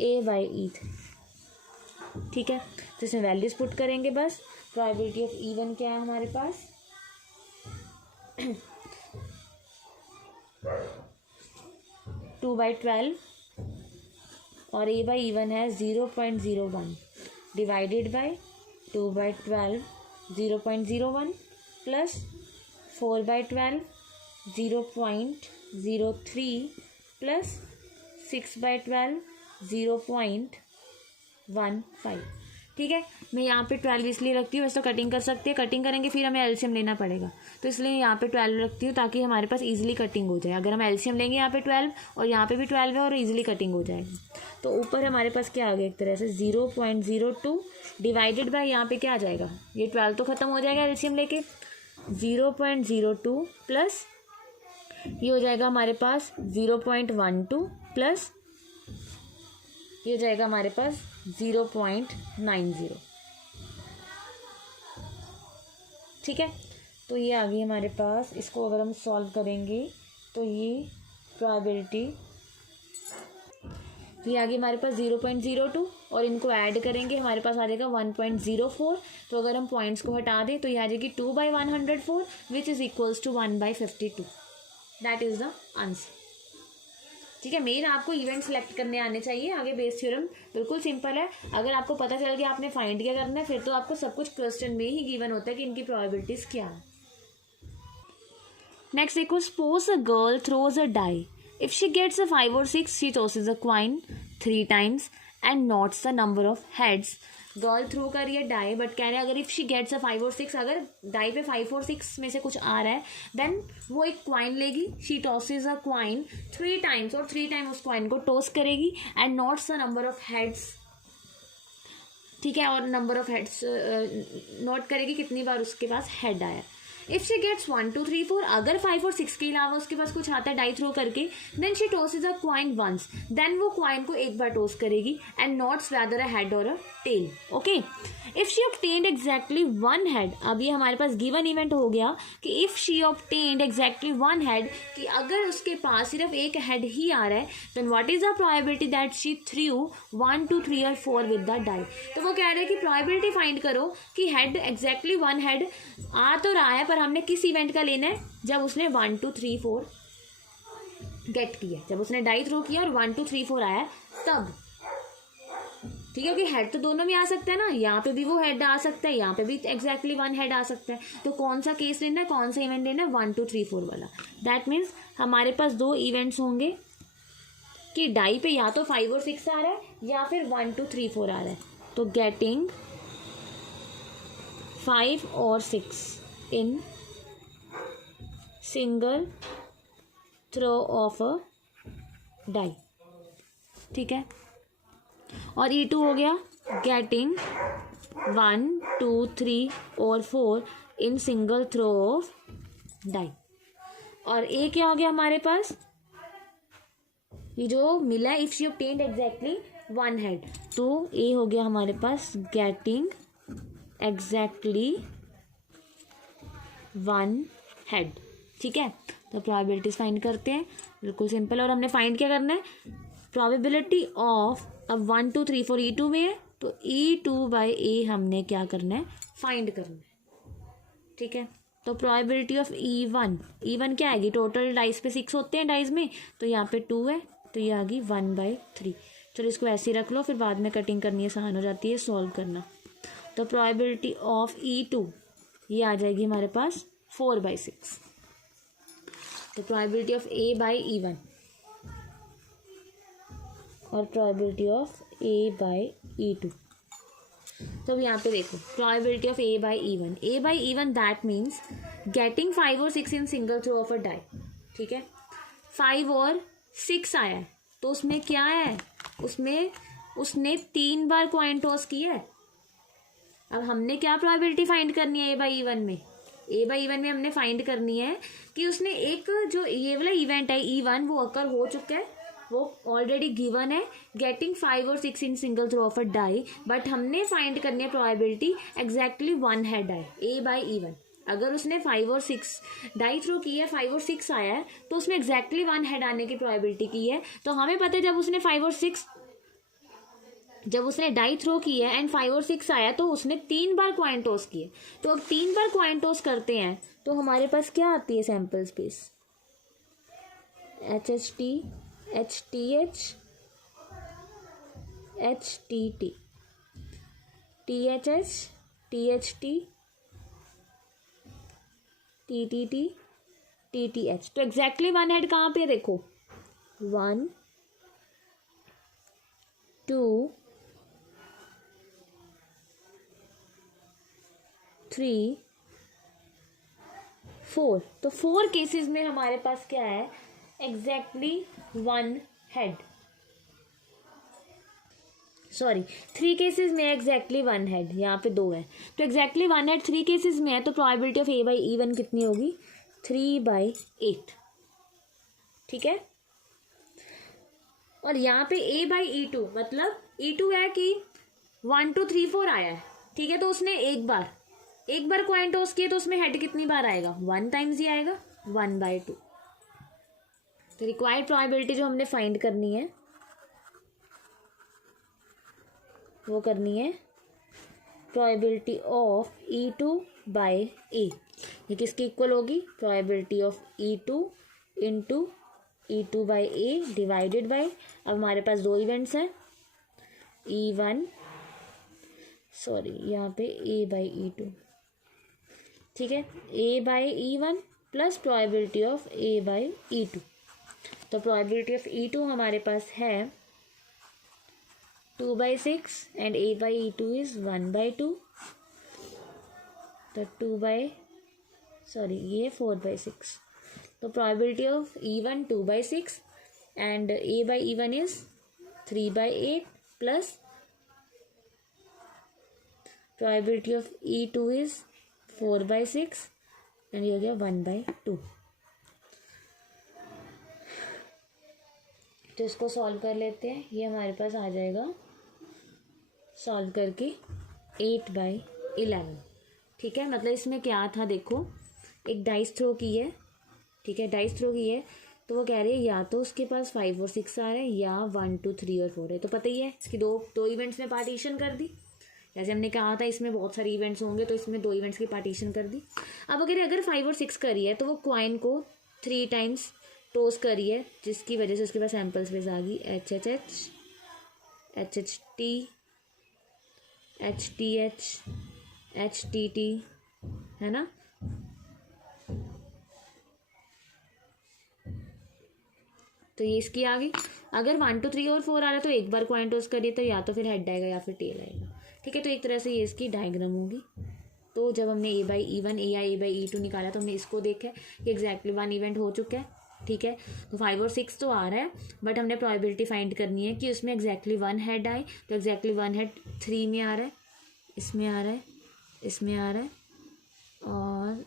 A/E3। ठीक है, तो इसमें वैल्यूज पुट करेंगे बस। प्रोबेबिलिटी ऑफ E1 क्या है हमारे पास 2/12 और A/E1 है 0.01 डिवाइडेड बाय 2/12 0.01 प्लस 4/12 0.03 प्लस 6/12 0.15। ठीक है, मैं यहाँ पे 12 इसलिए रखती हूँ, वैसे तो कटिंग कर सकते हैं, कटिंग करेंगे फिर हमें एलसीएम लेना पड़ेगा, तो इसलिए यहाँ पे 12 रखती हूँ ताकि हमारे पास इजीली कटिंग हो जाए। अगर हम एलसीएम लेंगे यहाँ पे 12 और यहाँ पे भी 12 है और इजीली कटिंग हो जाएगी। तो ऊपर हमारे पास क्या आ गया एक तरह से 0.02 डिवाइडेड बाय यहाँ पे क्या आ जाएगा, ये 12 तो ख़त्म हो जाएगा एलसीएम लेके, 0.02 प्लस ये हो जाएगा हमारे पास 0.12 प्लस ये हो जाएगा हमारे पास 0.90। ठीक है, तो ये आ गई हमारे पास, इसको अगर हम सॉल्व करेंगे तो ये प्रोबेबिलिटी ये आ गई हमारे पास 0.02 और इनको ऐड करेंगे हमारे पास आ जाएगा 1.04। तो अगर हम पॉइंट्स को हटा दें तो ये आ जाएगी 2/104 which is equals to 1/52। That is the answer. ठीक है, मेन आपको इवेंट सेलेक्ट करने आने चाहिए। आगे बेस थ्योरम बिल्कुल सिंपल है। अगर आपको पता चल गया आपने फाइंड क्या करना है, फिर तो आपको सब कुछ क्वेश्चन में ही गिवन होता है कि इनकी प्रोबेबिलिटीज क्या है। नेक्स्ट देखो, suppose a girl throws a die, if she gets a 5 or 6 she tosses a coin 3 times and notes the number of heads. Girl throw कर रही है डाई, बट कह रहे हैं अगर if she gets a 5 or 6, अगर डाई पे 5 or 6 में से कुछ आ रहा है, देन वो एक क्वाइन लेगी, she tosses a coin 3 times, और 3 टाइम उस क्वाइन को टॉस करेगी and notes the number of heads. ठीक है, और नंबर ऑफ हेड्स नोट करेगी कितनी बार उसके पास हेड आया। इफ शी गेट्स 1 2 3 4, अगर 5 और 6 के अलावा उसके पास कुछ आता है डाई थ्रो करके, then she tosses a coin once, then वो क्वाइन को एक बार टॉस करेगी and notes whether a head और a tail. Okay, if she obtained exactly 1 head, अब ये हमारे पास गिवन इवेंट हो गया कि if she obtained exactly 1 head, कि अगर उसके पास सिर्फ एक हेड ही आ रहा है, then what is the probability that she threw 1 2 3 और 4 विद द डाई। तो वो कह रहे हैं कि प्रोबेबिलिटी फाइंड करो कि हेड एग्जैक्टली 1 हेड आ तो रहा है, पर हमने किस इवेंट का लेना है, जब उसने 1 2 3 4 गेट किया, जब उसने डाई थ्रो किया और 1 2 3 4 आया तब। ठीक है, कि हेड तो दोनों में आ सकता है ना, यहाँ पे भी वो हेड आ सकता है, यहाँ पे भी एग्जैक्टली 1 हेड आ सकता है। तो कौन सा केस लेना है, कौन सा इवेंट लेना है, 1 2 3 4 वाला। दैट मीन्स हमारे पास 2 इवेंट्स होंगे कि डाई पे या तो 5 और 6 आ रहा है या फिर 1 2 3 4 आ रहा है। तो गेटिंग 5 और 6 in single throw of a die. ठीक है, और E2 हो गया गेटिंग 1 2 3 और 4 in single throw of die. और ए क्या हो गया हमारे पास, ये जो मिला है, if she obtained exactly 1 head, तो ए हो गया हमारे पास गेटिंग एग्जैक्टली 1 हेड। ठीक है, तो प्रोबेबिलिटीज फाइंड करते हैं, बिल्कुल सिंपल। और हमने फाइंड क्या करना है, प्रोबेबिलिटी ऑफ, अब 1 2 3 4 E2 में है, तो E2 बाई ए हमने क्या करना है, फाइंड करना है। ठीक है, तो प्रोबेबिलिटी ऑफ E1 क्या आएगी, टोटल डाइस पे 6 होते हैं डाइस में, तो यहाँ पे 2 है, तो ये आ गई 1/3। चलो इसको ऐसे ही रख लो, फिर बाद में कटिंग करनी आसान हो जाती है, सॉल्व करना। तो प्रोबेबिलिटी ऑफ E2 ये आ जाएगी हमारे पास 4/6। तो probability of A by E1 और probability of A by E2। तो अब यहाँ पे देखो, probability of A by E1 that means getting 5 और 6 in single throw of a die. ठीक है, 5 और 6 आया है, तो उसमें क्या है, उसमें उसने 3 बार कॉइन टॉस किया है। अब हमने क्या प्रोबेबिलिटी फाइंड करनी है A/E1 में, A/E1 में हमने फाइंड करनी है कि उसने एक जो ये वाला इवेंट है E1 वो अकर हो चुका है, वो ऑलरेडी गिवन है, गेटिंग 5 और 6 in single throw of a die, but हमने फाइंड करनी है प्रोबेबिलिटी एग्जैक्टली 1 हेड है A/E1। अगर उसने 5 और 6 डाई थ्रो की है, 5 और 6 आया है, तो उसमें एग्जैक्टली 1 हेड आने की प्रोबेबिलिटी की है। तो हमें पता है जब उसने 5 और 6 जब उसने डाई थ्रो की है एंड 5 और 6 आया, तो उसने 3 बार कॉइन टॉस किए। तो अब 3 बार कॉइन टॉस करते हैं तो हमारे पास क्या आती है sample space, HHT HTH HTT THH THT TTT TTH। तो एग्जैक्टली 1 हेड कहाँ पे, देखो 1 2 3 4। तो 4 केसेस में हमारे पास क्या है, एग्जैक्टली 1 हेड, सॉरी 3 केसेस में एग्जैक्टली 1 हेड, यहाँ पे 2 है, तो एग्जैक्टली 1 हेड 3 केसेस में है। तो प्रोबेबिलिटी ऑफ A/E1 कितनी होगी, 3/8। ठीक है, और यहाँ पे A/E2 मतलब E2 है कि 1 2 3 4 आया है। ठीक है, तो उसने एक बार कॉइन टॉस किया, तो उसमें हेड कितनी बार आएगा, 1 टाइम्स ही आएगा, 1/2। तो रिक्वायर्ड प्रोबेबिलिटी जो हमने फाइंड करनी है वो करनी है probability of E2 by A। ये किसकी इक्वल होगी, probability of E2 into E2 by A divided by, अब हमारे पास दो इवेंट्स हैं, E1 सॉरी यहाँ पे A बाई E2, ठीक है, A by E1 plus probability of A by E2। तो प्रोबेबिलिटी ऑफ E2 हमारे पास है 2/6 and A by E2 is 1/2, तो 4/6। तो probability of E1 2/6 and A by E1 is 3/8 plus probability of E2 is 4/6 and ये हो गया 1/2। तो इसको सॉल्व कर लेते हैं, ये हमारे पास आ जाएगा सॉल्व करके 8/11। ठीक है, मतलब इसमें क्या था, देखो एक डाइस थ्रो की है, ठीक है, डाइस थ्रो की है, तो वो कह रही है या तो उसके पास 5 और 6 आ रहा है या 1 2 3 और 4 है। तो पता ही है इसकी दो इवेंट्स में पार्टीशन कर दी, जैसे हमने कहा था इसमें बहुत सारे इवेंट्स होंगे तो इसमें 2 इवेंट्स की पार्टीशन कर दी। अब अगर 5 और 6 करी है तो वो कॉइन को 3 टाइम्स टॉस करी है, जिसकी वजह से उसके पास सैम्पल स्पेस आ गई HHH, HHT, HTH, HTT, है ना। तो ये इसकी आ गई। अगर 1 2 3 और 4 आ रहा है तो एक बार कॉइन टॉस करिए तो या तो फिर हेड आएगा या फिर टेल आएगा, ठीक है। तो एक तरह से ये इसकी डायग्राम होगी। तो जब हमने A बाई E1 या A बाई E2 निकाला तो हमने इसको देखा है कि एग्जैक्टली 1 इवेंट हो चुका है, ठीक है। तो 5 और 6 तो आ रहा है, बट हमने प्रोबेबिलिटी फाइंड करनी है कि उसमें एग्जैक्टली 1 हेड आए। तो एग्जैक्टली 1 हेड 3 में आ रहा है, इसमें आ रहा है, इसमें आ रहा है और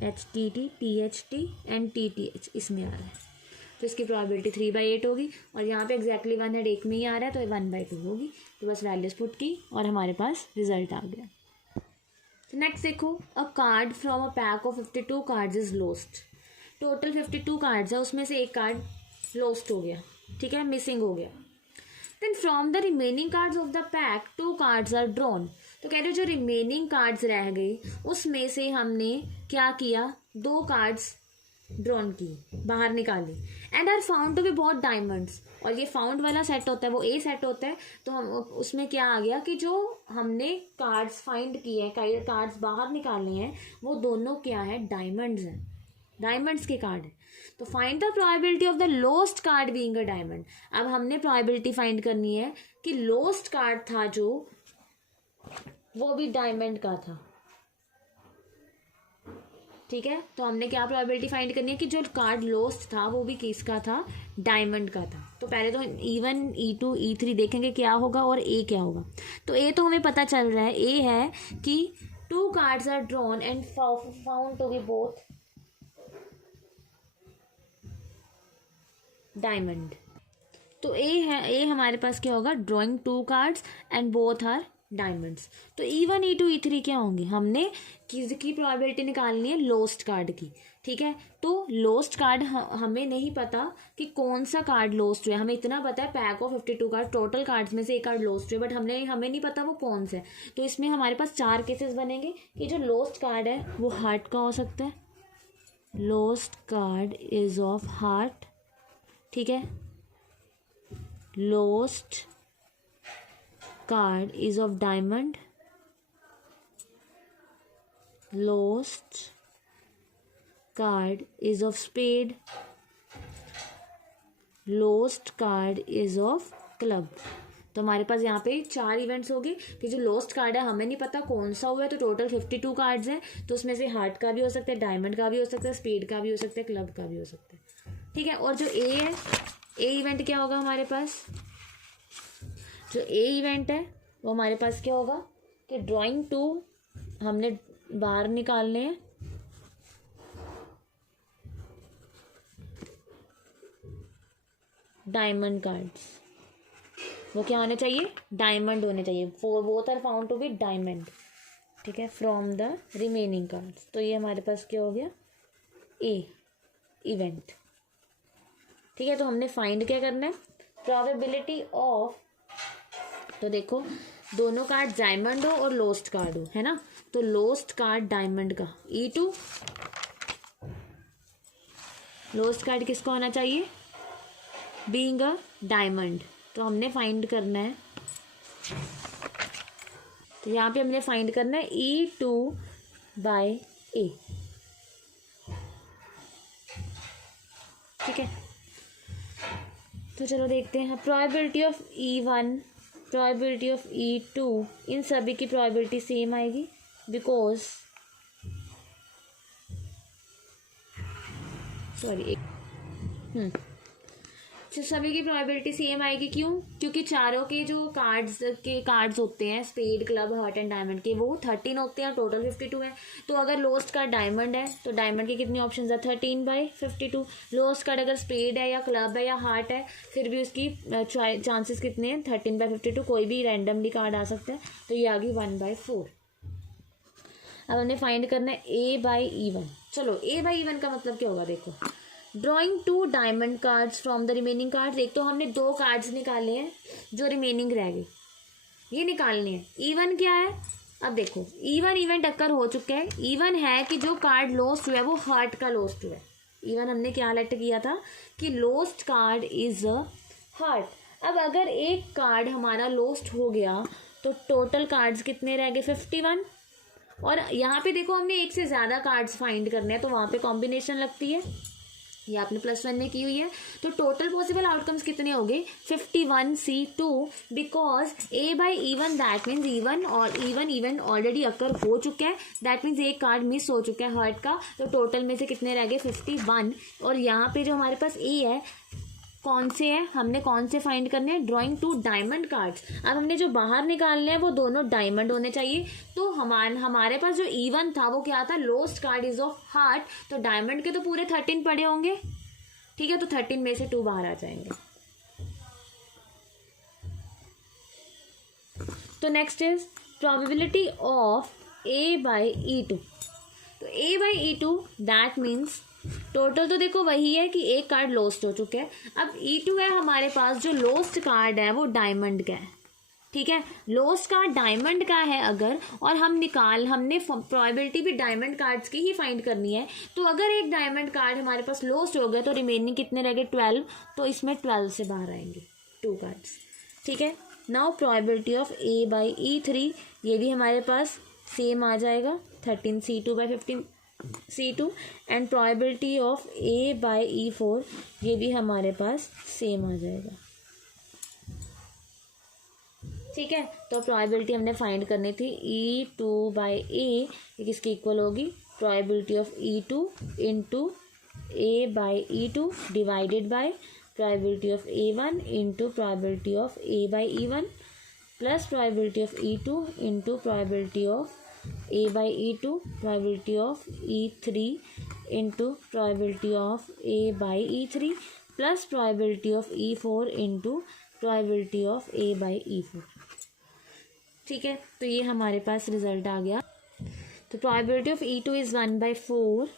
HTT, THT एंड TTH इसमें आ रहा है। तो इसकी प्रोबेबिलिटी 3/8 होगी और यहाँ पे एग्जैक्टली 1 हेड एक में ही आ रहा है तो 1/2 होगी। तो बस वैल्यूज पुट की और हमारे पास रिजल्ट आ गया। तो नेक्स्ट देखो, अ card from a pack of 52 cards is lost. Total 52 cards है, उसमें से एक कार्ड लॉस्ट हो गया, ठीक है, मिसिंग हो गया। Then from the remaining cards of the pack 2 cards are drawn. तो कह रहे जो रिमेनिंग कार्ड्स रह गए उसमें से हमने क्या किया, 2 कार्ड्स ड्रॉन की, बाहर निकाली। And are found to be both diamonds, और ये फाउंड वाला सेट होता है वो A सेट होता है। तो हम उसमें क्या आ गया कि जो हमने कार्ड्स फाइंड किए हैं, कार्ड्स बाहर निकाले हैं, वो दोनों क्या है, डायमंड्स हैं, डायमंड्स के कार्ड है। तो find the probability of the lost card being a diamond. अब हमने प्रोबेबिलिटी फाइंड करनी है कि लोस्ट कार्ड था जो, वो भी डायमंड का था, ठीक है। तो हमने क्या प्रोबेबिलिटी फाइंड करनी है कि जो कार्ड लॉस्ट था वो भी किसका था, डायमंड का था। तो पहले तो E1 E2 E3 देखेंगे क्या होगा और A क्या होगा। तो A तो हमें पता चल रहा है, A है कि 2 cards are drawn and found to be both diamond. तो A हमारे पास क्या होगा, drawing 2 cards and both are diamonds. तो E1 E2 E3 क्या होंगे, हमने किसकी प्रोबेबिलिटी निकालनी है, लोस्ट कार्ड की, ठीक है। तो लोस्ट कार्ड हमें नहीं पता कि कौन सा कार्ड लोस्ट हुआ है, हमें इतना पता है pack of 52 card, total cards में से एक कार्ड लोस्ट हुआ, बट हमें नहीं पता वो कौन सा है। तो इसमें हमारे पास 4 केसेस बनेंगे कि जो लोस्ट कार्ड है वो हार्ट का हो सकता है, lost card is of heart, ठीक है। Lost card is of diamond, lost card is of spade, lost card is of club। तो हमारे पास यहाँ पे 4 इवेंट्स हो गए कि जो लोस्ट कार्ड है हमें नहीं पता कौन सा हुआ है। तो टोटल 52 कार्ड्स हैं, तो उसमें से हार्ट का भी हो सकता है, डायमंड का भी हो सकता है, स्पेड का भी हो सकता है, क्लब का भी हो सकता है, ठीक है। और जो A है, A इवेंट क्या होगा हमारे पास, जो A इवेंट है वो हमारे पास क्या होगा कि ड्राइंग 2 हमने बाहर निकालने हैं, डायमंड कार्ड्स, वो क्या होने चाहिए, डायमंड होने चाहिए, both are found to be diamond, ठीक है, फ्रॉम द रिमेनिंग कार्ड्स। तो ये हमारे पास क्या हो गया, A इवेंट, ठीक है। तो हमने फाइंड क्या करना है, प्रोबेबिलिटी ऑफ, तो देखो दोनों कार्ड डायमंड हो और लोस्ट कार्ड हो, है ना। तो लोस्ट कार्ड डायमंड का E2 लोएस्ट कार्ड किसका होना चाहिए, बीइंग अ डायमंड। तो हमने फाइंड करना है, तो यहाँ पे हमने फाइंड करना है E2/A। ठीक है, तो चलो देखते हैं। Probability of E1, probability of E2, इन सभी की प्रोबेबिलिटी सेम आएगी, बिकॉज सभी की प्रोबेबिलिटी सेम आएगी। क्यों? क्योंकि चारों के जो कार्ड्स होते हैं, spade, club, heart and diamond के, वो 13 होते हैं, टोटल 52 है। तो अगर लोएस्ट कार्ड डायमंड है तो डायमंड के कितने ऑप्शंस है, 13/52। लोएस्ट कार्ड अगर स्पेड है या क्लब है या हार्ट है, फिर भी उसकी चांसेस कितने हैं, 13/52। कोई भी रैंडमली कार्ड आ सकता है, तो ये आ गई 1/4। अब हमने फाइंड करना है A/E1। चलो, A/E1 का मतलब क्या होगा, देखो, drawing 2 diamond cards from the remaining cards. एक तो हमने 2 कार्ड्स निकाले हैं जो रिमेनिंग रह गए, ये निकालने हैं। E1 क्या है, अब देखो, E1 इवेंट अक्कर हो चुका है। E1 है कि जो कार्ड लॉस्ट हुआ है वो हार्ट का लॉस्ट हुआ है। E1 हमने क्या लेट किया था कि lost card is a heart. अब अगर एक कार्ड हमारा लॉस्ट हो गया तो टोटल कार्ड्स कितने रह गए, 51। और यहाँ पे देखो, हमने एक से ज़्यादा कार्ड्स फाइंड करने हैं, तो वहाँ पे कॉम्बिनेशन लगती है, ये आपने +1 में की हुई है। तो टोटल पॉसिबल आउटकम्स कितने हो गए, 51C2, because A/E1 that means E1 event already occur हो चुका है, दैट मीन्स एक कार्ड मिस हो चुका है हार्ट का। तो टोटल में से कितने रह गए, 51। और यहाँ पे जो हमारे पास A है, कौन से हैं, हमने कौन से फाइंड करने हैं, ड्रॉइंग 2 डायमंड कार्ड्स। अब हमने जो बाहर निकालने हैं वो दोनों डायमंड होने चाहिए। तो हमारे पास जो E1 था वो क्या था, lost card is of heart. तो डायमंड के तो पूरे 13 पड़े होंगे, ठीक है, तो 13 में से 2 बाहर आ जाएंगे। तो next is probability of A/E2। तो A/E2 दैट मीन्स टोटल तो देखो वही है कि एक कार्ड लॉस्ट हो चुका है। अब E2 है हमारे पास, जो लॉस्ट कार्ड है वो डायमंड का है, ठीक है। लॉस्ट कार्ड डायमंड का है अगर, और हमने प्रोबेबिलिटी भी डायमंड कार्ड्स की ही फाइंड करनी है। तो अगर एक डायमंड कार्ड हमारे पास लॉस्ट हो गया तो रिमेनिंग कितने रह गए, 12। तो इसमें 12 से बाहर आएंगे 2 कार्ड्स, ठीक है। नाउ प्रोबेबिलिटी ऑफ A/E3, ये भी हमारे पास सेम आ जाएगा, 13C2/15C2। And probability of A/E4, ये भी हमारे पास सेम आ जाएगा, ठीक है। तो प्रोबेबिलिटी हमने फाइंड करनी थी E2/A, ये किसकी इक्वल होगी, probability of E2 into A/E2 divided by probability of A1 into probability of A/E1 plus probability of E2 into probability of A/E2, probability of E3 into probability of A/E3 plus probability of E4 into probability of A/E4, ठीक है। तो ये हमारे पास रिजल्ट आ गया। तो probability of E2 is 1/4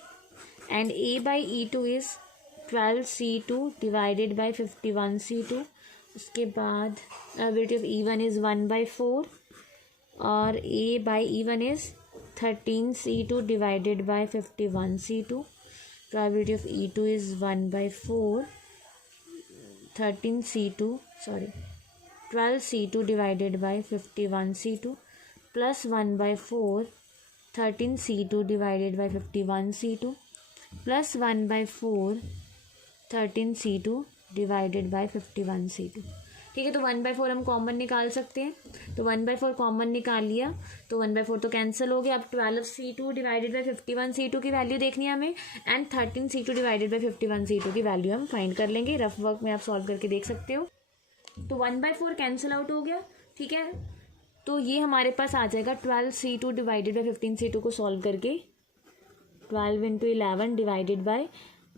and A/E2 is 12C2 divided by 51C2। उसके बाद प्रोबेबिलिटी ऑफ E1 इज़ 1/4 और A/E1 is 13C2 divided by 51C2। Probability of E2 is 1/4 12C2 divided by 51C2 plus 1/4 13C2 divided by 51C2 plus 1/4 13C2 divided by 51C2, ठीक है। तो 1/4 हम कॉमन निकाल सकते हैं, तो 1/4 कॉमन निकाल लिया तो 1/4 तो कैंसिल हो गया। अब 12C2 डिवाइडेड बाई 51C2 की वैल्यू देखनी है हमें, and 13C2 divided by 51C2 की वैल्यू हम फाइंड कर लेंगे। रफ वर्क में आप सॉल्व करके देख सकते हो। तो 1/4 कैंसिल आउट हो गया, ठीक है। तो ये हमारे पास आ जाएगा 12C2 डिवाइडेड बाई 15C2 को सॉल्व करके 12 इंटू 11 डिवाइडेड बाई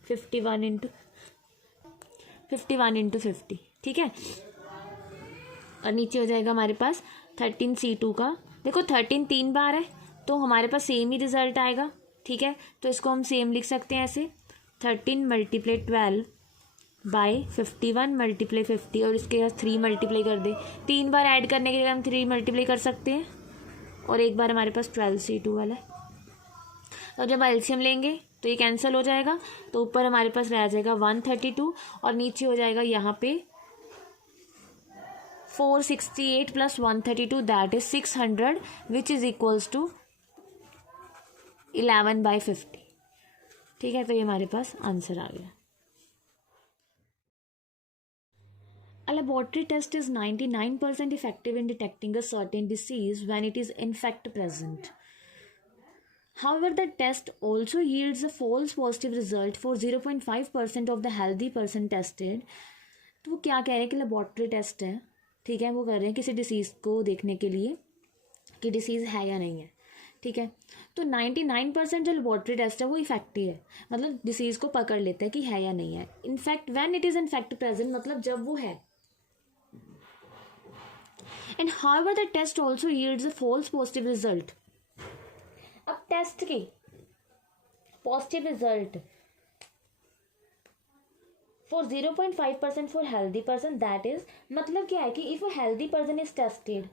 51 इंटू 50, ठीक है। और नीचे हो जाएगा हमारे पास 13C2 का, देखो 13 3 बार है तो हमारे पास सेम ही रिजल्ट आएगा, ठीक है। तो इसको हम सेम लिख सकते हैं ऐसे, 13 मल्टीप्लाई 12 बाई 51 मल्टीप्लाई 50, और इसके साथ 3 मल्टीप्लाई कर दे। 3 बार ऐड करने के लिए हम 3 मल्टीप्लाई कर सकते हैं, और एक बार हमारे पास 12C2 वाला है। और जब एलसीएम लेंगे तो ये कैंसिल हो जाएगा, तो ऊपर हमारे पास रह जाएगा 132 और नीचे हो जाएगा यहाँ पे 468 plus 132 that is 600 which is equals to 11/50। ठीक है, तो ये हमारे पास आंसर आ गया। A laboratory test is 99% effective in detecting a certain disease when it is in fact present. However, the test also yields a false positive result for 0.5% of the healthy person tested. तो वो क्या कह रहे हैं कि लेबॉर्ट्री टेस्ट है, ठीक है, वो कर रहे हैं किसी डिसीज़ को देखने के लिए कि डिसीज़ है या नहीं है। ठीक है, तो 99% जो लेबॉर्ट्री टेस्ट है वो इफेक्टिव है, मतलब डिसीज़ को पकड़ लेता है कि है या नहीं है। In fact when it is in fact present, मतलब जब वो है। And however the test also yields a false positive result. अब टेस्ट के positive result for 0.5% for healthy person, that is मतलब क्या है कि if a healthy person is tested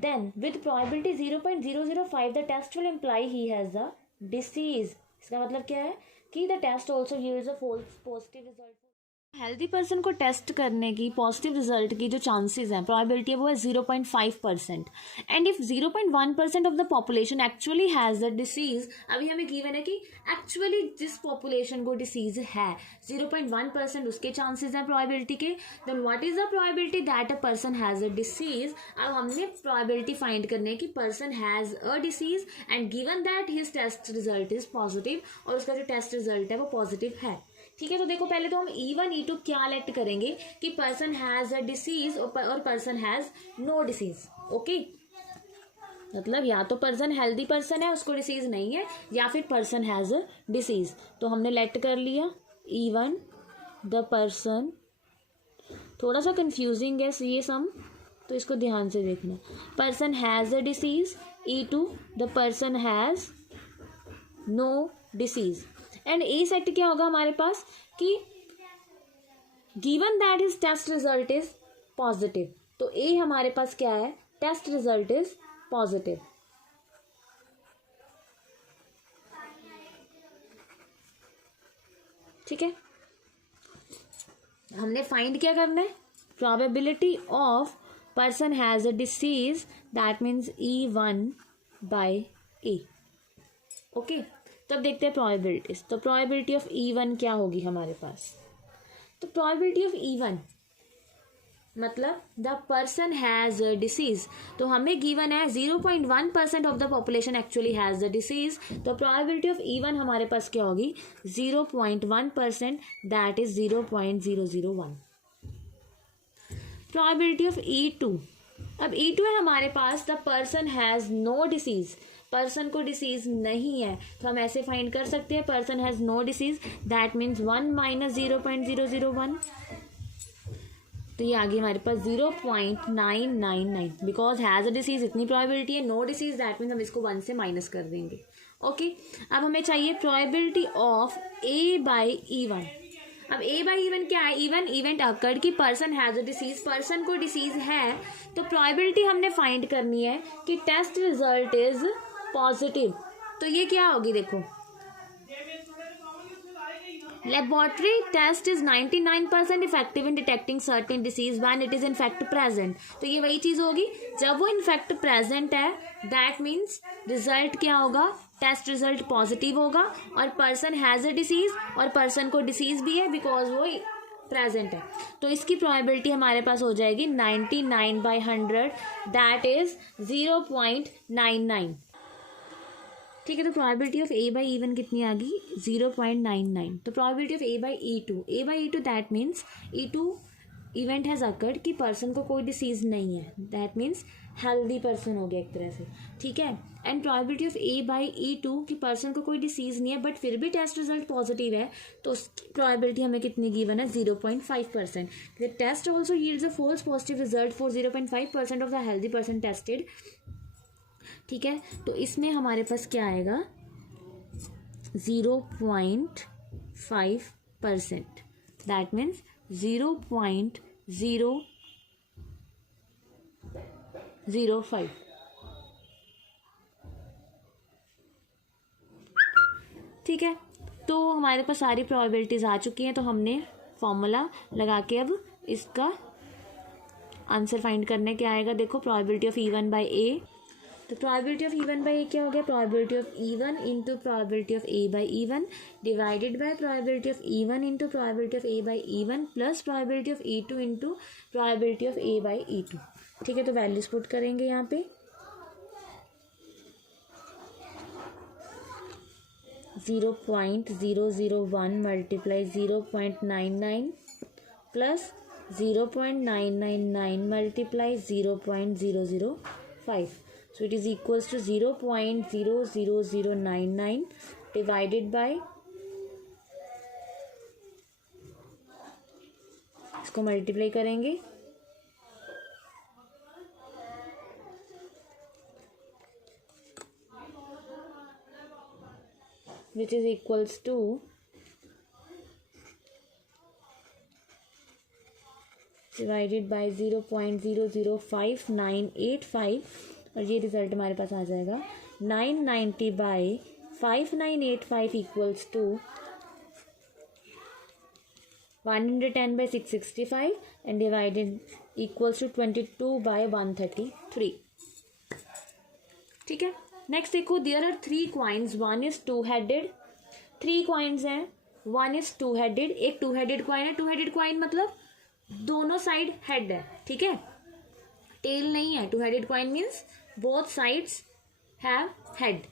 then with probability 0.005 the test will imply he has a disease। इसका मतलब क्या है कि the test also yields a false positive result। Healthy person को टेस्ट करने की पॉजिटिव रिजल्ट की जो चांसेस हैं, प्रोबेबिलिटी है, वो है 0.5%। And if 0.1% of the population actually has the disease, अभी हमें गिवन है कि एक्चुअली जिस पॉपुलेशन को डिसीज है 0.1% उसके चांसेस हैं प्रोबेबिलिटी के, then what is the probability that a person has a disease. अब हमने प्रोबेबिलिटी फाइंड करनी है कि person has a disease and given that his test result is positive, और उसका जो टेस्ट रिजल्ट है वो पॉजिटिव है। ठीक है, तो देखो पहले तो हम E1 E2 क्या लेट करेंगे कि पर्सन हैज अ डिसीज और person has no disease. Okay, मतलब या तो पर्सन हेल्दी पर्सन है उसको डिसीज नहीं है, या फिर पर्सन हैज अ डिसीज। तो हमने लेट कर लिया E1 द पर्सन, थोड़ा सा कंफ्यूजिंग है ये सम, तो इसको ध्यान से देखना। Person has a disease, E2 the person has no disease. And A set क्या होगा हमारे पास कि given that is test result is positive, तो ए हमारे पास क्या है, टेस्ट रिजल्ट इज पॉजिटिव। ठीक है, हमने फाइंड क्या करना है, probability of person has a disease, that means E1/A। Okay, तो अब देखते हैं प्रोबेबिलिटीज। तो प्रोबेबिलिटी ऑफ E1 क्या होगी हमारे पास, तो प्रोबेबिलिटी ऑफ E1 मतलब the person has a disease, तो हमें गिवन है 0.1% of the population actually has the disease, तो प्रोबेबिलिटी ऑफ E1 हमारे पास क्या होगी 0.1%, that is 0.001। Probability of E2, अब E2 है हमारे पास the person has no disease, person को डिसीज नहीं है, तो हम ऐसे फाइंड कर सकते हैं person has no disease, that means 1 minus 0.001, तो ये आगे हमारे पास 0.999, बिकॉज हैज अ डिसीज इतनी प्रोबेबिलिटी है, नो डिसीज दैट मीन्स हम इसको 1 से माइनस कर देंगे। ओके, अब हमें चाहिए प्रोबेबिलिटी ऑफ A/E1। अब A/E1 क्या है, इवन इवेंट अकर्ड कि person has a disease, person को डिसीज है, तो प्रोबेबिलिटी हमने फाइंड करनी है कि टेस्ट रिजल्ट इज पॉजिटिव, तो ये क्या होगी, देखो laboratory test is 99% effective in detecting certain disease when it is in fact present, तो ये वही चीज होगी जब वो इन फैक्ट प्रेजेंट है, दैट मीन्स रिजल्ट क्या होगा, टेस्ट रिजल्ट पॉजिटिव होगा, और पर्सन हैज अ डिसीज, और पर्सन को डिसीज भी है बिकॉज वो प्रेजेंट है, तो इसकी प्रोबेबिलिटी हमारे पास हो जाएगी 99/100, दैट इज 0.99। ठीक है, तो प्रोबेबिलिटी ऑफ A/E1 कितनी आ गई 0.99। तो probability of A/E2 that means E2 event has occurred कि पर्सन को कोई डिसीज नहीं है, दैट मीन्स हेल्दी पर्सन हो गया एक तरह से। ठीक है, एंड प्रोबेबिलिटी ऑफ A/E2 कि पर्सन को कोई डिसीज नहीं है बट फिर भी टेस्ट रिजल्ट पॉजिटिव है, तो उसकी प्रोबेबिलिटी हमें कितनी गिवन है 0.5%। The test also yields a false positive result for 0.5% of the healthy person tested. ठीक है, तो इसमें हमारे पास क्या आएगा 0.5%, दैट मीन्स 0.005। ठीक है, तो हमारे पास सारी प्रोबेबिलिटीज़ आ चुकी हैं, तो हमने फॉर्मूला लगा के अब इसका आंसर फाइंड करने क्या आएगा, देखो प्रोबेबिलिटी ऑफ E1 बाई ए। तो प्रोबेबिलिटी ऑफ E1 बाई ए क्या हो गया, probability of E1 into probability of A by E1 divided by probability of E1 into probability of A by E1 plus probability of E2 into probability of A by E2। ठीक है, तो वैल्यूज पुट करेंगे यहाँ पे 0.001 multiply 0.99 plus 0.999 multiply 0.005, so it is equals to 0.00099 divided by, इसको मल्टीप्लाई करेंगे which is equals to divided by 0.005985 और ये रिजल्ट हमारे पास आ जाएगा 990 by 5985 equals to 110 by 665 and divided equals to 22 by 133। ठीक है, नेक्स्ट देखो, there are 3 coins, one is two headed. 3 coins हैं, वन इज टू हेडेड, एक टू हेडेड कॉइन है। टू हेडेड कॉइन मतलब दोनों साइड हेड है, ठीक है, टेल नहीं है। Two headed coin means both sides have head.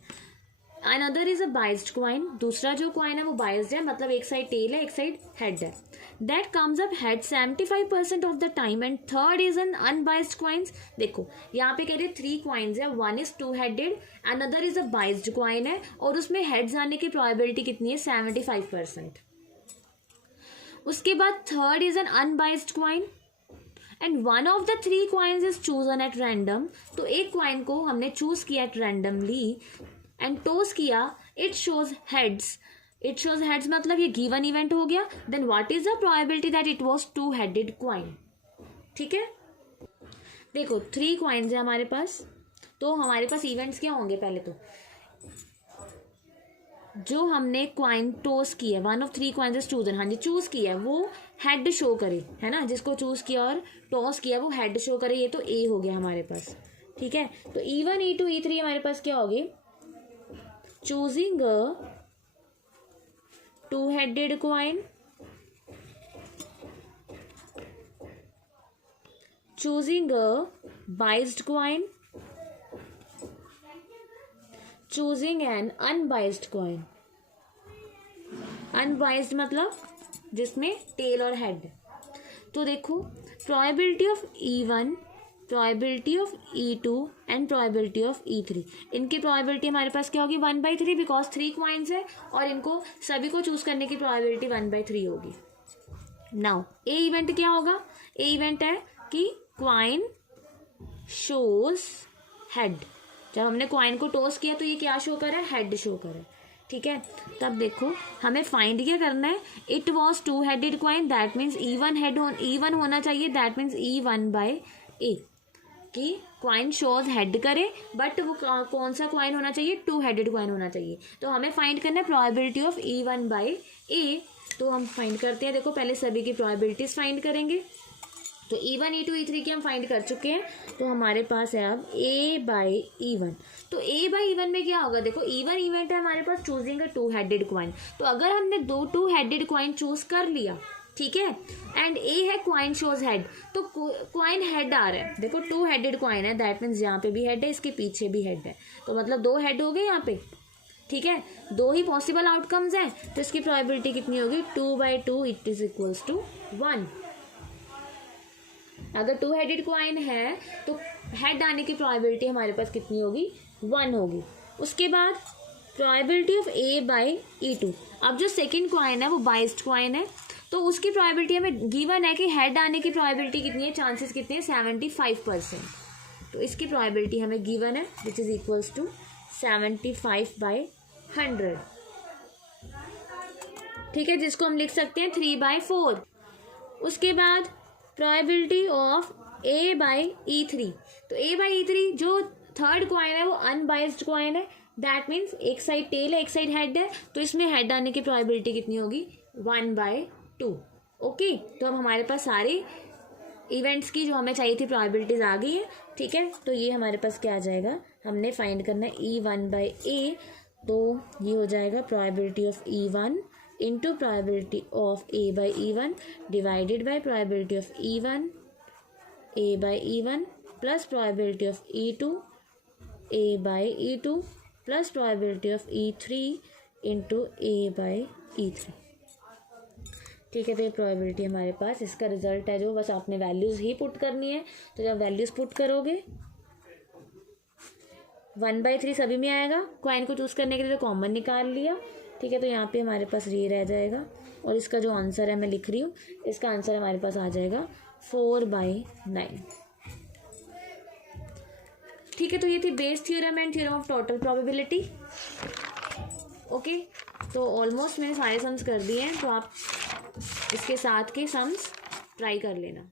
Another is a biased coin, दूसरा जो कॉइन है वो बाइज्ड है, मतलब एक साइड टेल है एक साइड हेड है। That comes up head 75% of the time and third is an unbiased coins. देखो यहाँ पे कह रहे 3 कॉइन्स है, one is two headed, another is a biased coin है और उसमें हेड्स आने की प्रोबेबिलिटी कितनी है 75%। उसके बाद third is an unbiased coin and one of the 3 coins is chosen at random. तो एक कॉइन को हमने चूज किया एट रैंडमली एंड टॉस किया, it shows heads. It shows heads मतलब ये गिवन इवेंट हो गया। Then what is the probability that it was two headed coin. ठीक है, देखो 3 कॉइन्स है हमारे पास, तो हमारे पास इवेंट्स क्या होंगे, पहले तो जो हमने क्वाइन टॉस किया, one of 3 coins is chosen, हाँ जी चूज किया, वो हेड शो करे, है ना, जिसको चूज किया और टॉस किया वो हेड शो करे, ये तो ए हो गया हमारे पास। ठीक है, तो E1 E2 E3 हमारे पास क्या होगी, choosing a two headed coin, choosing a biased coin, choosing an unbiased coin। unbiased मतलब जिसमें टेल और हेड। तो देखो probability of E1, probability of E2 and probability of E3, इनकी प्रोबेबिलिटी हमारे पास क्या होगी 1/3 बिकॉज 3 कॉइन्स है और इनको सभी को चूज करने की प्रोबेबिलिटी 1/3 होगी। नाउ ए इवेंट क्या होगा, ए इवेंट है कि क्वाइन शोज हेड। जब हमने क्वाइन को टॉस किया तो ये क्या शो करे, हेड शो करे। ठीक है, तब देखो हमें फाइंड क्या करना है, it was to headed coin, that means E1 होना चाहिए, दैट मीन्स E1/A, कि क्वाइन शोज हेड करे बट वो कौन सा क्वाइन होना चाहिए, टू हेडेड क्वाइन होना चाहिए। तो हमें फाइंड करना है प्रोबेबिलिटी ऑफ E1/A। तो हम फाइंड करते हैं, देखो पहले सभी की प्रोबेबिलिटीज फाइंड करेंगे। तो E1 E2 E3 की हम फाइंड कर चुके हैं, तो हमारे पास है अब A/E1। तो A/E1 में क्या होगा, देखो E1 इवेंट है हमारे पास choosing a two headed coin. तो अगर हमने 2 टू हेडेड क्वाइन चूज कर लिया, ठीक है, एंड ए है क्वाइन शोज हेड, तो क्वाइन हेड आ रहा है, देखो 2 हेडेड क्वाइन है, दैट मीन्स यहाँ पे भी हेड है, इसके पीछे भी हेड है, तो मतलब 2 हेड हो गए यहाँ पे। ठीक है, 2 ही पॉसिबल आउटकम्स हैं, तो इसकी प्रोबेबिलिटी कितनी होगी, 2/2 इट इज इक्वल्स टू 1। अगर 2 हेडेड क्वाइन है तो हेड आने की प्रोबेबिलिटी हमारे पास कितनी होगी, 1 होगी। उसके बाद प्रोबेबिलिटी ऑफ A/E2। अब जो सेकंड क्वाइन है वो बाइज्ड क्वाइन है, तो उसकी प्रोबेबिलिटी हमें गिवन है कि हेड आने की प्रोबेबिलिटी कितनी है, चांसेस कितने हैं 75%। तो इसकी प्रोबेबिलिटी हमें गिवन है विच इज इक्वल्स टू 75/100। ठीक है, जिसको हम लिख सकते हैं 3/4। उसके बाद प्रोबेबिलिटी ऑफ A/E3। तो A/E3 जो थर्ड क्वाइन है वो अनबाइज्ड क्वाइन है, दैट मीन्स एक साइड टेल है एक साइड हेड है, तो इसमें हेड आने की प्रोबेबिलिटी कितनी होगी 1/2। ओके, तो अब हमारे पास सारे इवेंट्स की जो हमें चाहिए थी प्रोबेबिलिटीज आ गई है। ठीक है, तो ये हमारे पास क्या आ जाएगा, हमने फाइंड करना है E1/A, तो ये हो जाएगा probability of E1 into probability of A/E1 divided by probability of E1 A/E1 plus probability of E2 A/E2 plus probability of E3 into A/E3। ठीक है, तो ये प्रोबेबिलिटी हमारे पास, इसका रिजल्ट है जो, बस आपने वैल्यूज़ ही पुट करनी है। तो जब वैल्यूज़ पुट करोगे 1/3 सभी में आएगा, क्वाइन को चूज़ करने के लिए तो कॉमन निकाल लिया। ठीक है, तो यहाँ पे हमारे पास ये रह जाएगा और इसका जो आंसर है मैं लिख रही हूँ, इसका आंसर हमारे पास आ जाएगा 4/9। ठीक है, तो ये थी Bayes theorem and theorem of total probability. Okay, तो ऑलमोस्ट मैंने सारे सम्स कर दिए हैं, तो आप इसके साथ के सम्स ट्राई कर लेना।